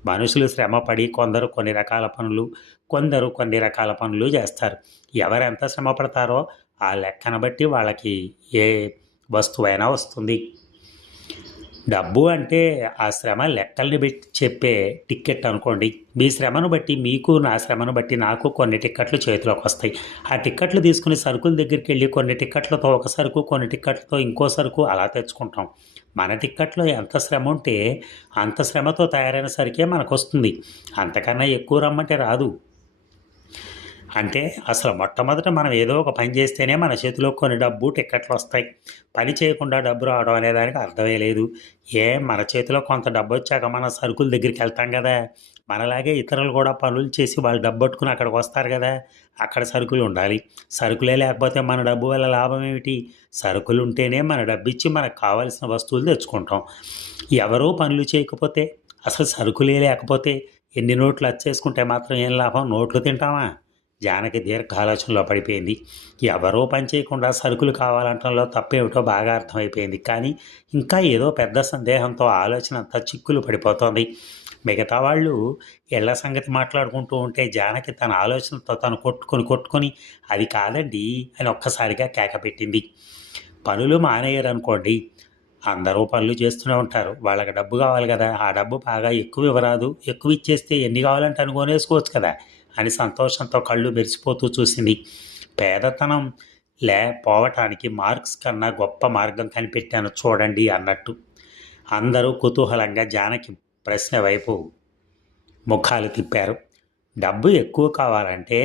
మనుషులు శ్రమపడి కొందరు కొన్ని రకాల పనులు, కొందరు కొన్ని రకాల పనులు చేస్తారు. ఎవరెంత శ్రమ పడతారో ఆ లెక్కన బట్టి వాళ్ళకి ఏ వస్తువైనా వస్తుంది. డబ్బు అంటే ఆ శ్రమ లెక్కల్ని బట్టి చెప్పే టిక్కెట్ అనుకోండి. మీ శ్రమను బట్టి మీకు, నా శ్రమను బట్టి నాకు కొన్ని టిక్కెట్లు చేతిలోకి వస్తాయి. ఆ టిక్కెట్లు తీసుకుని సరుకుల దగ్గరికి వెళ్ళి కొన్ని టిక్కెట్లతో ఒక సరుకు, కొన్ని టిక్కెట్లతో ఇంకో సరుకు అలా తెచ్చుకుంటాం. మన టిక్కెట్లో ఎంత శ్రమ ఉంటే అంత శ్రమతో తయారైన సరికే మనకు వస్తుంది. అంతకన్నా ఎక్కువ రమ్మంటే రాదు. అంటే అసలు మొట్టమొదట మనం ఏదో ఒక పని చేస్తేనే మన చేతిలో కొన్ని డబ్బు టిక్కెట్లు వస్తాయి. పని చేయకుండా డబ్బు రావడం అనే దానికి అర్థమే లేదు. మన చేతిలో కొంత డబ్బు వచ్చాక మనం సరుకుల దగ్గరికి వెళ్తాం కదా. మనలాగే ఇతరులు కూడా పనులు చేసి వాళ్ళు డబ్బు పట్టుకుని అక్కడికి వస్తారు కదా. అక్కడ సరుకులు ఉండాలి. సరుకులే లేకపోతే మన డబ్బు వల్ల లాభం ఏమిటి? సరుకులు ఉంటేనే మన డబ్బు ఇచ్చి మనకు కావాల్సిన వస్తువులు తెచ్చుకుంటాం. ఎవరో పనులు చేయకపోతే, అసలు సరుకులే లేకపోతే ఎన్ని నోట్లు వచ్చేసుకుంటే మాత్రం ఏం లాభం? నోట్లు తింటామా? జానకి దీర్ఘ ఆలోచనలో పడిపోయింది. ఎవరో పని చేయకుండా సరుకులు కావాలంటంలో తప్పేమిటో బాగా అర్థమైపోయింది. కానీ ఇంకా ఏదో పెద్ద సందేహంతో ఆలోచన అంతా చిక్కులు పడిపోతోంది. మిగతా వాళ్ళు ఇళ్ల సంగతి మాట్లాడుకుంటూ ఉంటే జానకి తన ఆలోచనతో తను కొట్టుకొని అది కాదండి అని ఒక్కసారిగా కేక పెట్టింది. పనులు మానేయరనుకోండి, అందరూ పనులు చేస్తూనే ఉంటారు. వాళ్ళకి డబ్బు కావాలి కదా. ఆ డబ్బు బాగా ఎక్కువ ఇవ్వరాదు? ఎక్కువ ఇచ్చేస్తే ఎన్ని కావాలంటే అని కొనేసుకోవచ్చు కదా అని సంతోషంతో కళ్ళు మెరిసిపోతూ చూసింది. పేదతనం పోవటానికి మార్క్స్ కన్నా గొప్ప మార్గం కనిపెట్టాను చూడండి అన్నట్టు. అందరూ కుతూహలంగా జానకి ప్రశ్న వైపు ముఖాలు తిప్పారు. డబ్బు ఎక్కువ కావాలంటే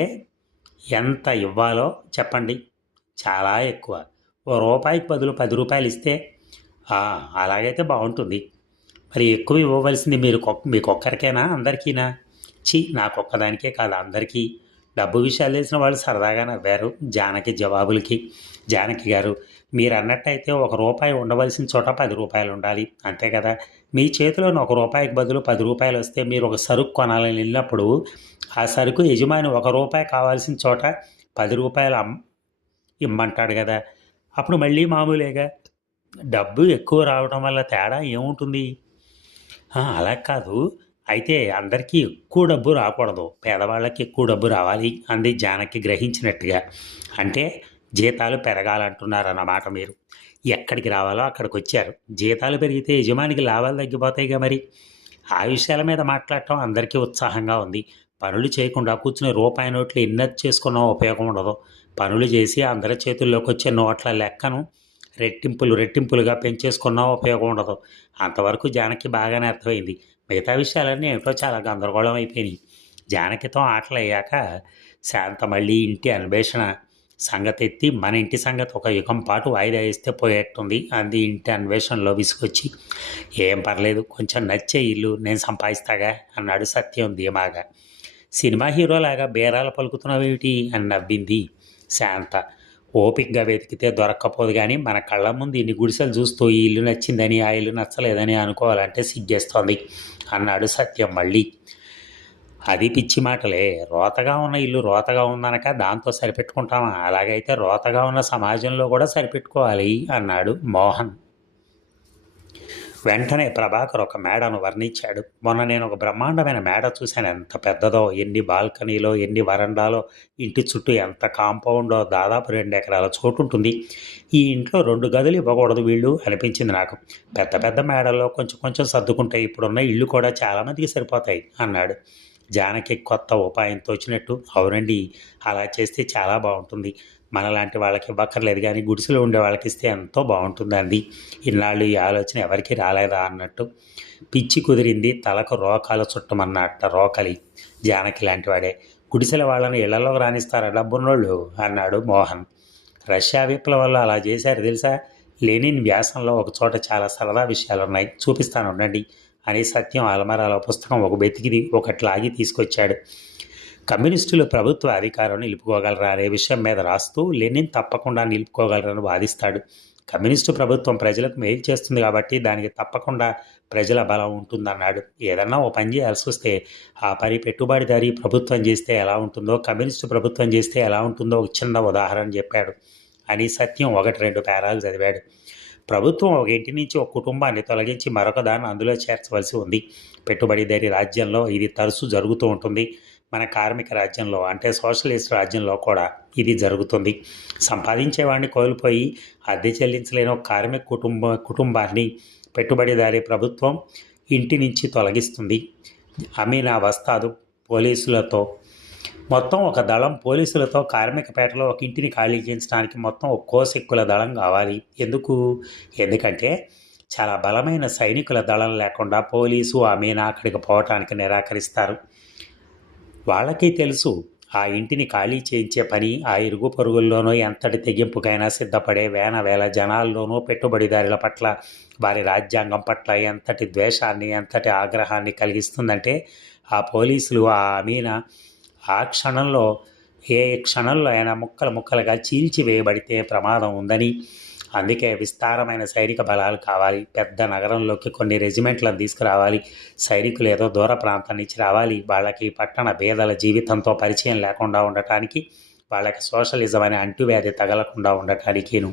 ఎంత ఇవ్వాలో చెప్పండి? చాలా ఎక్కువ. ఓ రూపాయికి బదులు 10 రూపాయలు ఇస్తే అలాగైతే బాగుంటుంది. మరి ఎక్కువ ఇవ్వవలసింది మీకొక్కరికేనా, అందరికీనా? నాకొక్కదానికే కాదు, అందరికీ. డబ్బు విషయాలు తెలిసిన వాళ్ళు సరదాగా నవ్వారు జానకి జవాబులకి. జానకి గారు, మీరు అన్నట్టయితే ₹1 ఉండవలసిన చోట ₹10 ఉండాలి, అంతే కదా. మీ చేతిలోని ₹1 బదులు ₹10 వస్తే మీరు ఒక సరుకు కొనాలని వెళ్ళినప్పుడు ఆ సరుకు యజమాని ₹1 కావాల్సిన చోట ₹10 ఇమ్మంటాడు కదా. అప్పుడు మళ్ళీ మామూలేగా. డబ్బు ఎక్కువ రావడం వల్ల తేడా ఏముంటుంది? అలా కాదు. అయితే అందరికీ ఎక్కువ డబ్బు రాకూడదు, పేదవాళ్ళకి ఎక్కువ డబ్బు రావాలి అంది జానకి గ్రహించినట్టుగా. అంటే జీతాలు పెరగాలంటున్నారన్నమాట మీరు. ఎక్కడికి రావాలో అక్కడికి వచ్చారు. జీతాలు పెరిగితే యజమానికి లాభాలు తగ్గిపోతాయిగా మరి. ఆ విషయాల మీద మాట్లాడటం అందరికీ ఉత్సాహంగా ఉంది. పనులు చేయకుండా కూర్చుని రూపాయి నోట్లు ఎన్ని చేసుకున్నా ఉపయోగం ఉండదు. పనులు చేసి అందరి చేతుల్లోకి వచ్చే నోట్ల లెక్కను రెట్టింపులుగా పెంచేసుకున్నా ఉపయోగం ఉండదు. అంతవరకు జానకి బాగానే అర్థమైంది. మిగతా విషయాలన్నీ ఏమిటో చాలా గందరగోళం అయిపోయినాయి. జానకితో ఆటలయ్యాక శాంత మళ్ళీ ఇంటి అన్వేషణ సంగతి ఎత్తి మన ఇంటి సంగతి ఒక యుగం పాటు వాయిదా వేస్తే పోయేట్టుంది అంది ఇంటి అన్వేషణలో విసుకొచ్చి. ఏం పర్లేదు, కొంచెం నచ్చే ఇల్లు నేను సంపాదిస్తాగా అన్నాడు సత్యం ధీమాగా. సినిమా హీరోలాగా బేరాలు పలుకుతున్నావేమిటి అని నవ్వింది శాంత. ఓపికగా వెతికితే దొరక్కపోదు కానీ మన కళ్ళ ముందు ఇన్ని గుడిసెలు చూస్తూ ఈ ఇల్లు నచ్చిందని ఆ ఇల్లు నచ్చలేదని అనుకోవాలంటే సిగ్గేస్తోంది అన్నాడు సత్యం మళ్ళీ. అది పిచ్చి మాటలే. రోతగా ఉన్న ఇల్లు రోతగా ఉందనక దాంతో సరిపెట్టుకుంటామా? అలాగైతే రోతగా ఉన్న సమాజంలో కూడా సరిపెట్టుకోవాలి అన్నాడు మోహన్. వెంటనే ప్రభాకర్ ఒక మేడను వర్ణించాడు. మొన్న నేను ఒక బ్రహ్మాండమైన మేడ చూశాను. ఎంత పెద్దదో, ఎన్ని బాల్కనీలో, ఎన్ని వరండాలో, ఇంటి చుట్టూ ఎంత కాంపౌండో, దాదాపు 2 ఎకరాల చోటు ఉంటుంది. ఈ ఇంట్లో 2 గదులు ఇవ్వకూడదు వీళ్ళు అనిపించింది నాకు. పెద్ద పెద్ద మేడల్లో కొంచెం కొంచెం సర్దుకుంటే ఇప్పుడున్న ఇళ్ళు కూడా చాలామందికి సరిపోతాయి అన్నాడు. జానకి కొత్త ఉపాయం తోచినట్టు, అవునండి, అలా చేస్తే చాలా బాగుంటుంది. మనలాంటి వాళ్ళకి ఇవ్వక్కర్లేదు కానీ గుడిసెలో ఉండే వాళ్ళకి ఇస్తే ఎంతో బాగుంటుంది అంది. ఇన్నాళ్ళు ఈ ఆలోచన ఎవరికి రాలేదా అన్నట్టు. పిచ్చి కుదిరింది, తలకు రోకాలు చుట్టమన్నట్ట రోకలి. జానకి లాంటి వాడే గుడిసెల వాళ్ళని ఇళ్లలోకి రాణిస్తారా డబ్బున్నోళ్ళు అన్నాడు మోహన్. రష్యా విప్లవంలో అలా చేశారు తెలుసా? లెనిన్ వ్యాసంలో ఒక చోట చాలా సరదా విషయాలున్నాయి, చూపిస్తాను ఉండండి అని సత్యం అలమరాలో పుస్తకం ఒక వెతికిది ఒకట్లాగి తీసుకొచ్చాడు. కమ్యూనిస్టులు ప్రభుత్వ అధికారం నిలుపుకోగలరా అనే విషయం మీద రాస్తూ లెనిన్ తప్పకుండా నిలుపుకోగలరని వాదిస్తాడు. కమ్యూనిస్టు ప్రభుత్వం ప్రజలకు మేలు చేస్తుంది కాబట్టి దానికి తప్పకుండా ప్రజల బలం ఉంటుందన్నాడు. ఏదన్నా ఓ పని చేయాల్సి వస్తే ఆ పని పెట్టుబడిదారీ ప్రభుత్వం చేస్తే ఎలా ఉంటుందో, కమ్యూనిస్టు ప్రభుత్వం చేస్తే ఎలా ఉంటుందో ఒక చిన్న ఉదాహరణ చెప్పాడు అని సత్యం 1-2 పేరాలు చదివాడు. ప్రభుత్వం ఒక ఇంటి నుంచి ఒక కుటుంబాన్ని తొలగించి మరొక దాన్ని అందులో చేర్చవలసి ఉంది. పెట్టుబడిదారీ రాజ్యంలో ఇది తరచూ జరుగుతూ ఉంటుంది. మన కార్మిక రాజ్యంలో అంటే సోషలిస్ట్ రాజ్యంలో కూడా ఇది జరుగుతుంది. సంపాదించేవాడిని కోల్పోయి అద్దె చెల్లించలేని ఒక కార్మిక కుటుంబాన్ని పెట్టుబడిదారీ ప్రభుత్వం ఇంటి నుంచి తొలగిస్తుంది. అమీనా వస్తాదు పోలీసులతో మొత్తం ఒక దళం పోలీసులతో కార్మికపేటలో ఒక ఇంటిని ఖాళీ చేయించడానికి మొత్తం ఒక కోసెక్కుల దళం కావాలి. ఎందుకంటే చాలా బలమైన సైనికుల దళం లేకుండా పోలీసు అమీనా అక్కడికి పోవటానికి నిరాకరిస్తారు. వాళ్ళకి తెలుసు ఆ ఇంటిని ఖాళీ చేయించే పని ఆ ఇరుగు పొరుగుల్లోనూ ఎంతటి తెగింపుకైనా సిద్ధపడే వేల జనాల్లోనూ పెట్టుబడిదారుల పట్ల, వారి రాజ్యాంగం పట్ల ఎంతటి ద్వేషాన్ని, ఎంతటి ఆగ్రహాన్ని కలిగిస్తుందంటే ఆ పోలీసులు ఆ అమీనా ఏ క్షణంలో అయినా ముక్కలుగా చీల్చివేయబడితే ప్రమాదం ఉందని, అందుకే విస్తారమైన సైనిక బలాలు కావాలి. పెద్ద నగరంలోకి కొన్ని రెజిమెంట్లను తీసుకురావాలి. సైనికులు ఏదో దూర ప్రాంతం నుంచి రావాలి. వాళ్ళకి పట్టణ పేదల జీవితంతో పరిచయం లేకుండా ఉండటానికి, వాళ్ళకి సోషలిజం అనే అంటువ్యాధి తగలకుండా ఉండటానికిను.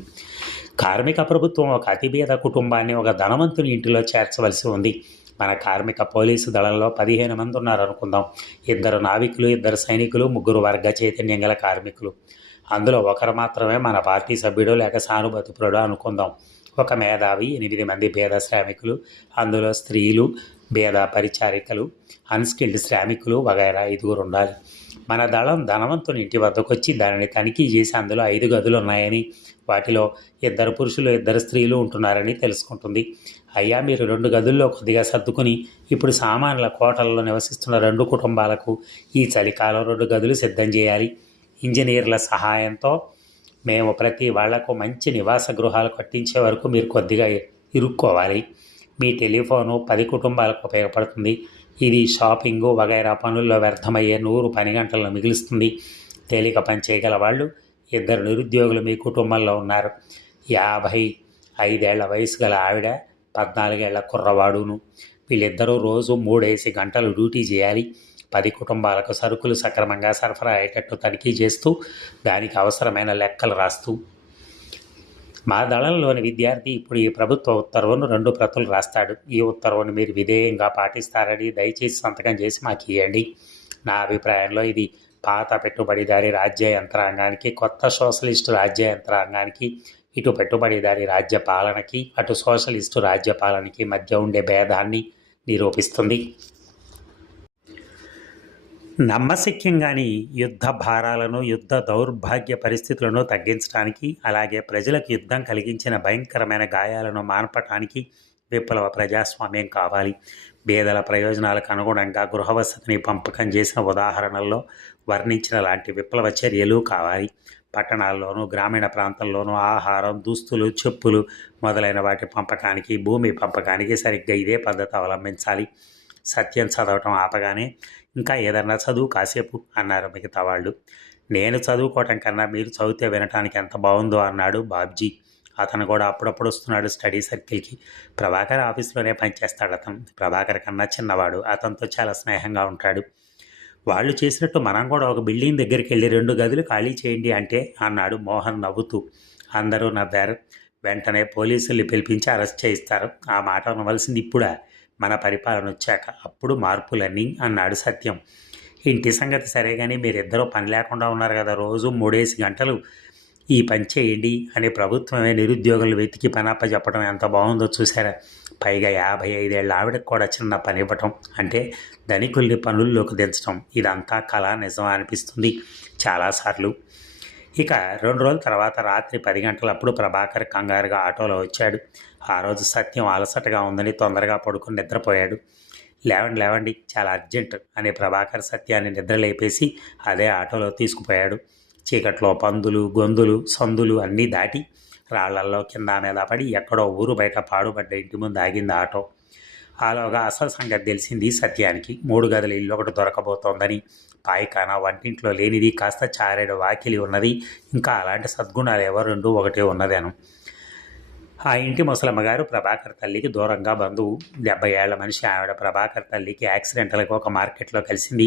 కార్మిక ప్రభుత్వం ఒక అతిపేద కుటుంబాన్ని ఒక ధనవంతుని ఇంటిలో చేర్చవలసి ఉంది. మన కార్మిక పోలీసు దళంలో 15 మంది ఉన్నారనుకుందాం. 2 నావికులు, 2 సైనికులు, 3 వర్గ చైతన్యం గల కార్మికులు. అందులో ఒకరు మాత్రమే మన పార్టీ సభ్యుడు లేక సానుభూతిపరుడు అనుకుందాం. ఒక మేధావి, 8 మంది పేద శ్రామికులు, అందులో స్త్రీలు, పేద పరిచారికలు, అన్స్కిల్డ్ శ్రామికులు వగైరా 5 ఉండాలి. మన దళం ధనవంతుని ఇంటి వద్దకు వచ్చి దానిని తనిఖీ చేసి అందులో 5 గదులు ఉన్నాయని, వాటిలో 2 పురుషులు 2 స్త్రీలు ఉంటున్నారని తెలుసుకుంటుంది. అయ్యా, మీరు 2 గదుల్లో కొద్దిగా సర్దుకుని ఇప్పుడు సామాన్యుల కోటలలో నివసిస్తున్న 2 కుటుంబాలకు ఈ చలికాలం 2 గదులు సిద్ధం చేయాలి. ఇంజనీర్ల సహాయంతో మేము ప్రతి వాళ్లకు మంచి నివాస గృహాలు కట్టించే వరకు మీరు కొద్దిగా ఇరుక్కోవాలి. మీ టెలిఫోను 10 కుటుంబాలకు ఉపయోగపడుతుంది. ఇది షాపింగు వగైరా పనుల్లో వ్యర్థమయ్యే 100 పని గంటలను మిగులుస్తుంది. తేలిక పని చేయగల వాళ్ళు 2 నిరుద్యోగులు మీ కుటుంబంలో ఉన్నారు. 55 ఏళ్ల వయసు గల ఆవిడ, 14 ఏళ్ల కుర్రవాడును. వీళ్ళిద్దరూ రోజు 3 గంటలు డ్యూటీ చేయాలి. 10 కుటుంబాలకు సరుకులు సక్రమంగా సరఫరా అయ్యేటట్టు తనిఖీ చేస్తూ, దానికి అవసరమైన లెక్కలు రాస్తూ. మా దళంలోని విద్యార్థి ఇప్పుడు ఈ ప్రభుత్వ ఉత్తర్వును 2 ప్రతులు రాస్తాడు. ఈ ఉత్తర్వును మీరు విధేయంగా పాటిస్తారని దయచేసి సంతకం చేసి మాకు ఇవ్వండి. నా అభిప్రాయంలో ఇది పాత పెట్టుబడిదారీ రాజ్య యంత్రాంగానికి, కొత్త సోషలిస్టు రాజ్య యంత్రాంగానికి, ఇటు పెట్టుబడిదారీ రాజ్య పాలనకి, అటు సోషలిస్టు రాజ్య పాలనకి మధ్య ఉండే భేదాన్ని నిరూపిస్తుంది. నమ్మశక్యంగాని యుద్ధ భారాలను, యుద్ధ దౌర్భాగ్య పరిస్థితులను తగ్గించడానికి, అలాగే ప్రజలకు యుద్ధం కలిగించిన భయంకరమైన గాయాలను మాన్పటానికి విప్లవ ప్రజాస్వామ్యం కావాలి. పేదల ప్రయోజనాలకు అనుగుణంగా గృహవసతిని పంపకం చేసిన ఉదాహరణల్లో వర్ణించిన లాంటి విప్లవ చర్యలు కావాలి. పట్టణాల్లోనూ గ్రామీణ ప్రాంతంలోనూ ఆహారం, దుస్తులు, చెప్పులు మొదలైన వాటి పంపకానికి, భూమి పంపకానికి సరిగ్గా ఇదే పద్ధతి అవలంబించాలి. సత్యం చదవటం ఆపగానే ఇంకా ఏదన్నా చదువు కాసేపు అన్నారు మిగతా వాళ్ళు. నేను చదువుకోవటం కన్నా మీరు చదివితే వినటానికి ఎంత బాగుందో అన్నాడు బాబ్జీ. అతను కూడా అప్పుడప్పుడు వస్తున్నాడు స్టడీ సర్కిల్కి. ప్రభాకర్ ఆఫీస్లోనే పనిచేస్తాడు. అతను ప్రభాకర్ కన్నా చిన్నవాడు. అతనితో చాలా స్నేహంగా ఉంటాడు. వాళ్ళు చేసినట్టు మనం కూడా ఒక బిల్డింగ్ దగ్గరికి వెళ్ళి 2 గదులు ఖాళీ చేయండి అంటే అన్నాడు మోహన్ నవ్వుతూ. అందరూ నవ్వారు. వెంటనే పోలీసుల్ని పిలిపించి అరెస్ట్ చేయిస్తారు. ఆ మాట అనవలసింది ఇప్పుడా? మన పరిపాలన వచ్చాక, అప్పుడు మార్పులన్నీ అన్నాడు సత్యం. ఇంటి సంగతి సరే కానీ మీరిద్దరూ పని లేకుండా ఉన్నారు కదా, రోజు 3 గంటలు ఈ పని చేయండి అని ప్రభుత్వమే నిరుద్యోగులు వెతికి పని అప్పచెప్పడం ఎంత బాగుందో చూసారా? పైగా 55 ఏళ్ళ ఆవిడకు కూడా చిన్న పని ఇవ్వటం అంటే ధనికుల్ని పనుల్లోకి దించడం. ఇదంతా కళ నిజం అనిపిస్తుంది చాలాసార్లు. ఇక 2 రోజుల తర్వాత రాత్రి 10 గంటలప్పుడు ప్రభాకర్ కంగారుగా ఆటోలో వచ్చాడు. ఆ రోజు సత్యం అలసటగా ఉందని తొందరగా పడుకుని నిద్రపోయాడు. లేవండి లేవండి, చాలా అర్జెంట్ అని ప్రభాకర్ సత్యాన్ని నిద్రలేపేసి అదే ఆటోలో తీసుకుపోయాడు. చీకట్లో పందులు, గొంతులు, సందులు అన్నీ దాటి రాళ్లల్లో కింద మీద పడి ఎక్కడో ఊరు బయట పాడుపడ్డ ఇంటి ముందు ఆగింది ఆటో. ఆలోగా అసలు సంగతి తెలిసింది సత్యానికి. 3 గదుల ఇల్లు ఒకటి దొరకబోతోందని, పాయిఖానా వంటింట్లో లేనిది కాస్త చారెడు వాకిలి ఉన్నది, ఇంకా అలాంటి సద్గుణాలు ఎవరు 2 ఒకటే ఉన్నదేను. ఆ ఇంటి ముసలమ్మగారు ప్రభాకర్ తల్లికి దూరంగా బంధువు. 70 ఏళ్ల మనిషి ఆవిడ. ప్రభాకర్ తల్లికి యాక్సిడెంటల్గా ఒక మార్కెట్లో కలిసింది.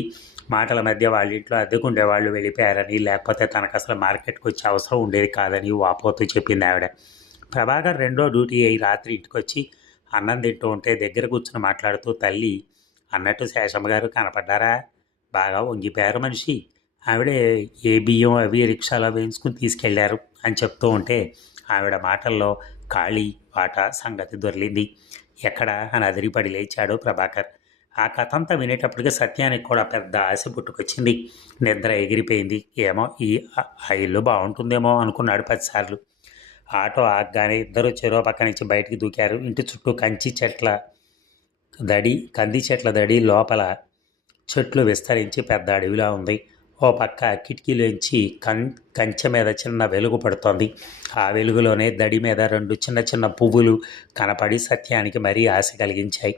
మాటల మధ్య వాళ్ళ ఇంట్లో అద్దెకుండే వాళ్ళు వెళ్ళిపోయారని, లేకపోతే తనకు అసలు మార్కెట్కి వచ్చే అవసరం ఉండేది కాదని వాపోతూ చెప్పింది ఆవిడ. ప్రభాకర్ రెండో డ్యూటీ అయి రాత్రి ఇంటికొచ్చి అన్నం తింటూ ఉంటే దగ్గర కూర్చుని మాట్లాడుతూ తల్లి, అన్నట్టు శేషమ్మ గారు కనపడ్డారా? బాగా వంగిపోయారు మనిషి. ఆవిడే ఏ బియ్యం అవి రిక్షాలో వేయించుకుని తీసుకెళ్లారు అని చెప్తూ ఉంటే ఆవిడ మాటల్లో ఖాళీ వాటా సంగతి దొరికింది. ఎక్కడ అని అదిరిపడి లేచాడు ప్రభాకర్. ఆ కథ అంతా వినేటప్పటికి సత్యానికి కూడా పెద్ద ఆశ పుట్టుకొచ్చింది. నిద్ర ఎగిరిపోయింది. ఏమో ఆ ఇల్లు బాగుంటుందేమో అనుకున్నాడు 10 సార్లు. ఆటో ఆగగానే ఇద్దరు చెరో పక్క నుంచి బయటికి దూకారు. ఇంటి చుట్టూ కంది చెట్ల దడి, లోపల చెట్లు విస్తరించి పెద్ద అడవిలా ఉంది. ఓ పక్క కిటికీలోంచి కంచె మీద చిన్న వెలుగు పడుతోంది. ఆ వెలుగులోనే దడి మీద 2 చిన్న చిన్న పువ్వులు కనపడి సత్యానికి మరీ ఆశ కలిగించాయి.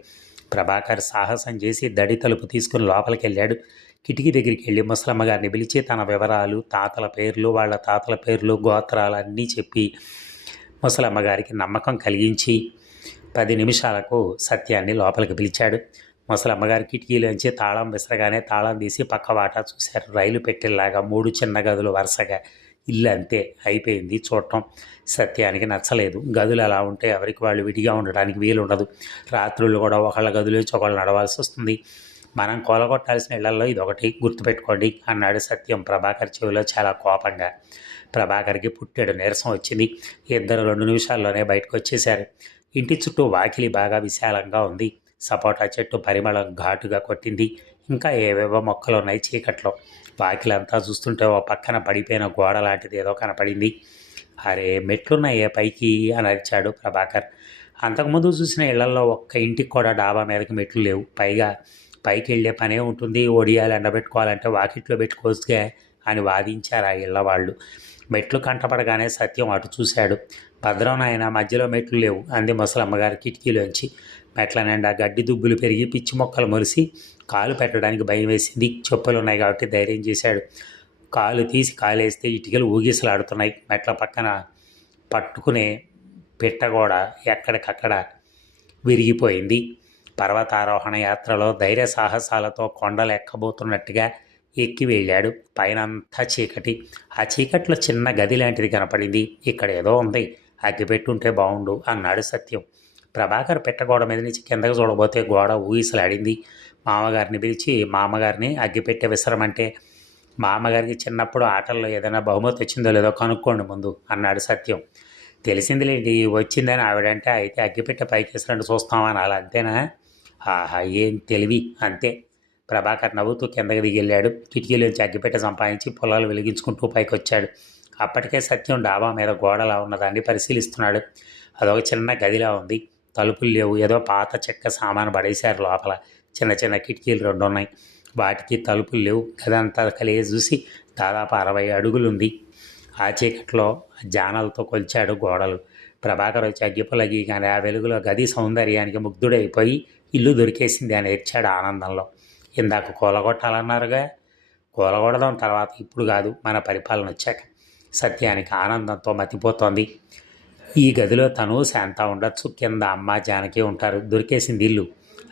ప్రభాకర్ సాహసం చేసి దడి తలుపు తీసుకుని లోపలికి వెళ్ళాడు. కిటికీ దగ్గరికి వెళ్ళి ముసలమ్మగారిని పిలిచి తన వివరాలు, తాతల పేర్లు, వాళ్ళ తాతల పేర్లు, గోత్రాలు అన్నీ చెప్పి ముసలమ్మగారికి నమ్మకం కలిగించి 10 నిమిషాలకు సత్యాన్ని లోపలికి పిలిచాడు. ముసలమ్మగారి కిటికీలోంచి తాళం విసరగానే తాళం తీసి పక్క వాటా చూశారు. రైలు పెట్టేలాగా 3 చిన్న గదులు వరుసగా. ఇల్లు అంతే అయిపోయింది చూడటం. సత్యానికి నచ్చలేదు. గదులు అలా ఉంటే ఎవరికి వాళ్ళు విడిగా ఉండడానికి వీలుండదు. రాత్రులు కూడా ఒకళ్ళ గదిలోంచి ఒకళ్ళు నడవాల్సి వస్తుంది. మనం కూలగొట్టాల్సిన ఇళ్లలో ఇదొకటి గుర్తుపెట్టుకోండి అన్నాడు సత్యం ప్రభాకర్ చెవిలో చాలా కోపంగా. ప్రభాకర్కి పుట్టెడు నీరసం వచ్చింది. ఇద్దరు 2 నిమిషాల్లోనే బయటకు వచ్చేశారు. ఇంటి చుట్టూ వాకిలి బాగా విశాలంగా ఉంది. సపోటా చెట్టు పరిమళం ఘాటుగా కొట్టింది. ఇంకా ఏవేవో మొక్కలు ఉన్నాయి చీకట్లో. వాకిలంతా చూస్తుంటే ఓ పక్కన పడిపోయిన గోడ లాంటిది ఏదో కనపడింది. అరే, మెట్లున్నాయే పైకి అని అరిచాడు ప్రభాకర్. అంతకుముందు చూసిన ఇళ్లలో ఒక్క ఇంటికి కూడా డాబా మీదకి మెట్లు లేవు. పైగా పైకి వెళ్ళే పనే ఉంటుంది. ఒడియాలు ఎండబెట్టుకోవాలంటే వాకిట్లో పెట్టుకోవచ్చుగా అని వాదించారు ఆ ఇళ్ల వాళ్ళు. మెట్లు కంటపడగానే సత్యం అటు చూశాడు. భద్రం నాయన, మధ్యలో మెట్లు లేవు అంది ముసలమ్మగారి కిటికీలోంచి. మెట్ల నిండా గడ్డి దుబ్బులు పెరిగి పిచ్చి మొక్కలు మొలిసి కాలు పెట్టడానికి భయం వేసింది. చెప్పులు ఉన్నాయి కాబట్టి ధైర్యం చేశాడు. కాలు తీసి కాలేస్తే ఇటుకలు ఊగిసలాడుతున్నాయి. మెట్ల పక్కన పట్టుకునే పిట్టగోడ ఎక్కడికక్కడ విరిగిపోయింది. పర్వతారోహణ యాత్రలో ధైర్య సాహసాలతో కొండలు ఎక్కబోతున్నట్టుగా ఎక్కి వెళ్ళాడు. పైనంతా చీకటి. ఆ చీకట్లో చిన్న గది లాంటిది కనపడింది. ఇక్కడ ఏదో ఉంది, అగ్గిపెట్టుంటే బాగుండు అన్నాడు సత్యం. ప్రభాకర్ పెట్టగోడ మీద నుంచి కిందకు చూడబోతే గోడ ఊగిసలాడింది. మామగారిని పిలిచి మామగారిని అగ్గిపెట్టే విసరమంటే, మామగారికి చిన్నప్పుడు ఆటల్లో ఏదైనా బహుమతి వచ్చిందో లేదో కనుక్కోండి ముందు అన్నాడు సత్యం. తెలిసిందిలేండి, వచ్చిందని ఆవిడంటే, అయితే అగ్గిపెట్టే పైకి విసరండి చూస్తామని అలా అంతేనా? ఆహా, ఏం తెలివి అంతే. ప్రభాకర్ నవ్వుతూ కిందకి దిగెళ్ళాడు. కిటికీలోంచి అగ్గిపెట్టె సంపాదించి పొలాలు వెలిగించుకుంటూ పైకొచ్చాడు. అప్పటికే సత్యం డాబా మీద గోడలా ఉన్నదాన్ని పరిశీలిస్తున్నాడు. అదొక చిన్న గదిలా ఉంది. తలుపులు లేవు. ఏదో పాత చెక్క సామాను పడేశారు లోపల. చిన్న చిన్న కిటికీలు 2 ఉన్నాయి. వాటికి తలుపులు లేవు. గదంతా కలిగి చూసి దాదాపు 60 అడుగులుంది. ఆ చీకట్లో జానలతో కొలిచాడు గోడలు. ప్రభాకర్ వచ్చి అగ్గిపుల్లగి కానీ ఆ వెలుగులో గది సౌందర్యానికి ముగ్ధుడైపోయి ఇల్లు దొరికేసింది అని ఏడ్చాడు ఆనందంలో. ఇందాక కూలగొట్టాలన్నారుగా, కూలగొడదాం తర్వాత, ఇప్పుడు కాదు, మన పరిపాలన వచ్చాక. సత్యానికి ఆనందంతో మతిపోతోంది. ఈ గదిలో తను శాంత ఉండొచ్చు. కింద అమ్మ జానకి ఉంటారు. దొరికేసింది ఇల్లు.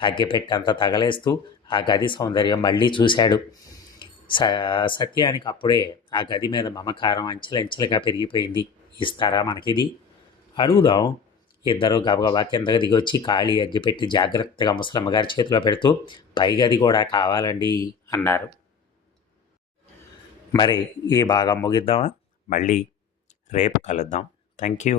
అగ్గిపెట్టంత తగలేస్తూ ఆ గది సౌందర్యం మళ్ళీ చూశాడు. సత్యానికి అప్పుడే ఆ గది మీద మమకారం అంచెలంచెలుగా పెరిగిపోయింది. ఇస్తారా మనకిది? అడుగుదాం. ఇద్దరు గబగబా కిందకి దిగొచ్చి ఖాళీ అగ్గిపెట్టి జాగ్రత్తగా ముసలమ్మగారి చేతిలో పెడుతూ, పై గది కూడా కావాలండి అన్నారు. మరి ఈ భాగం ముగిద్దామా? మళ్ళీ రేపు కలుద్దాం. Thank you.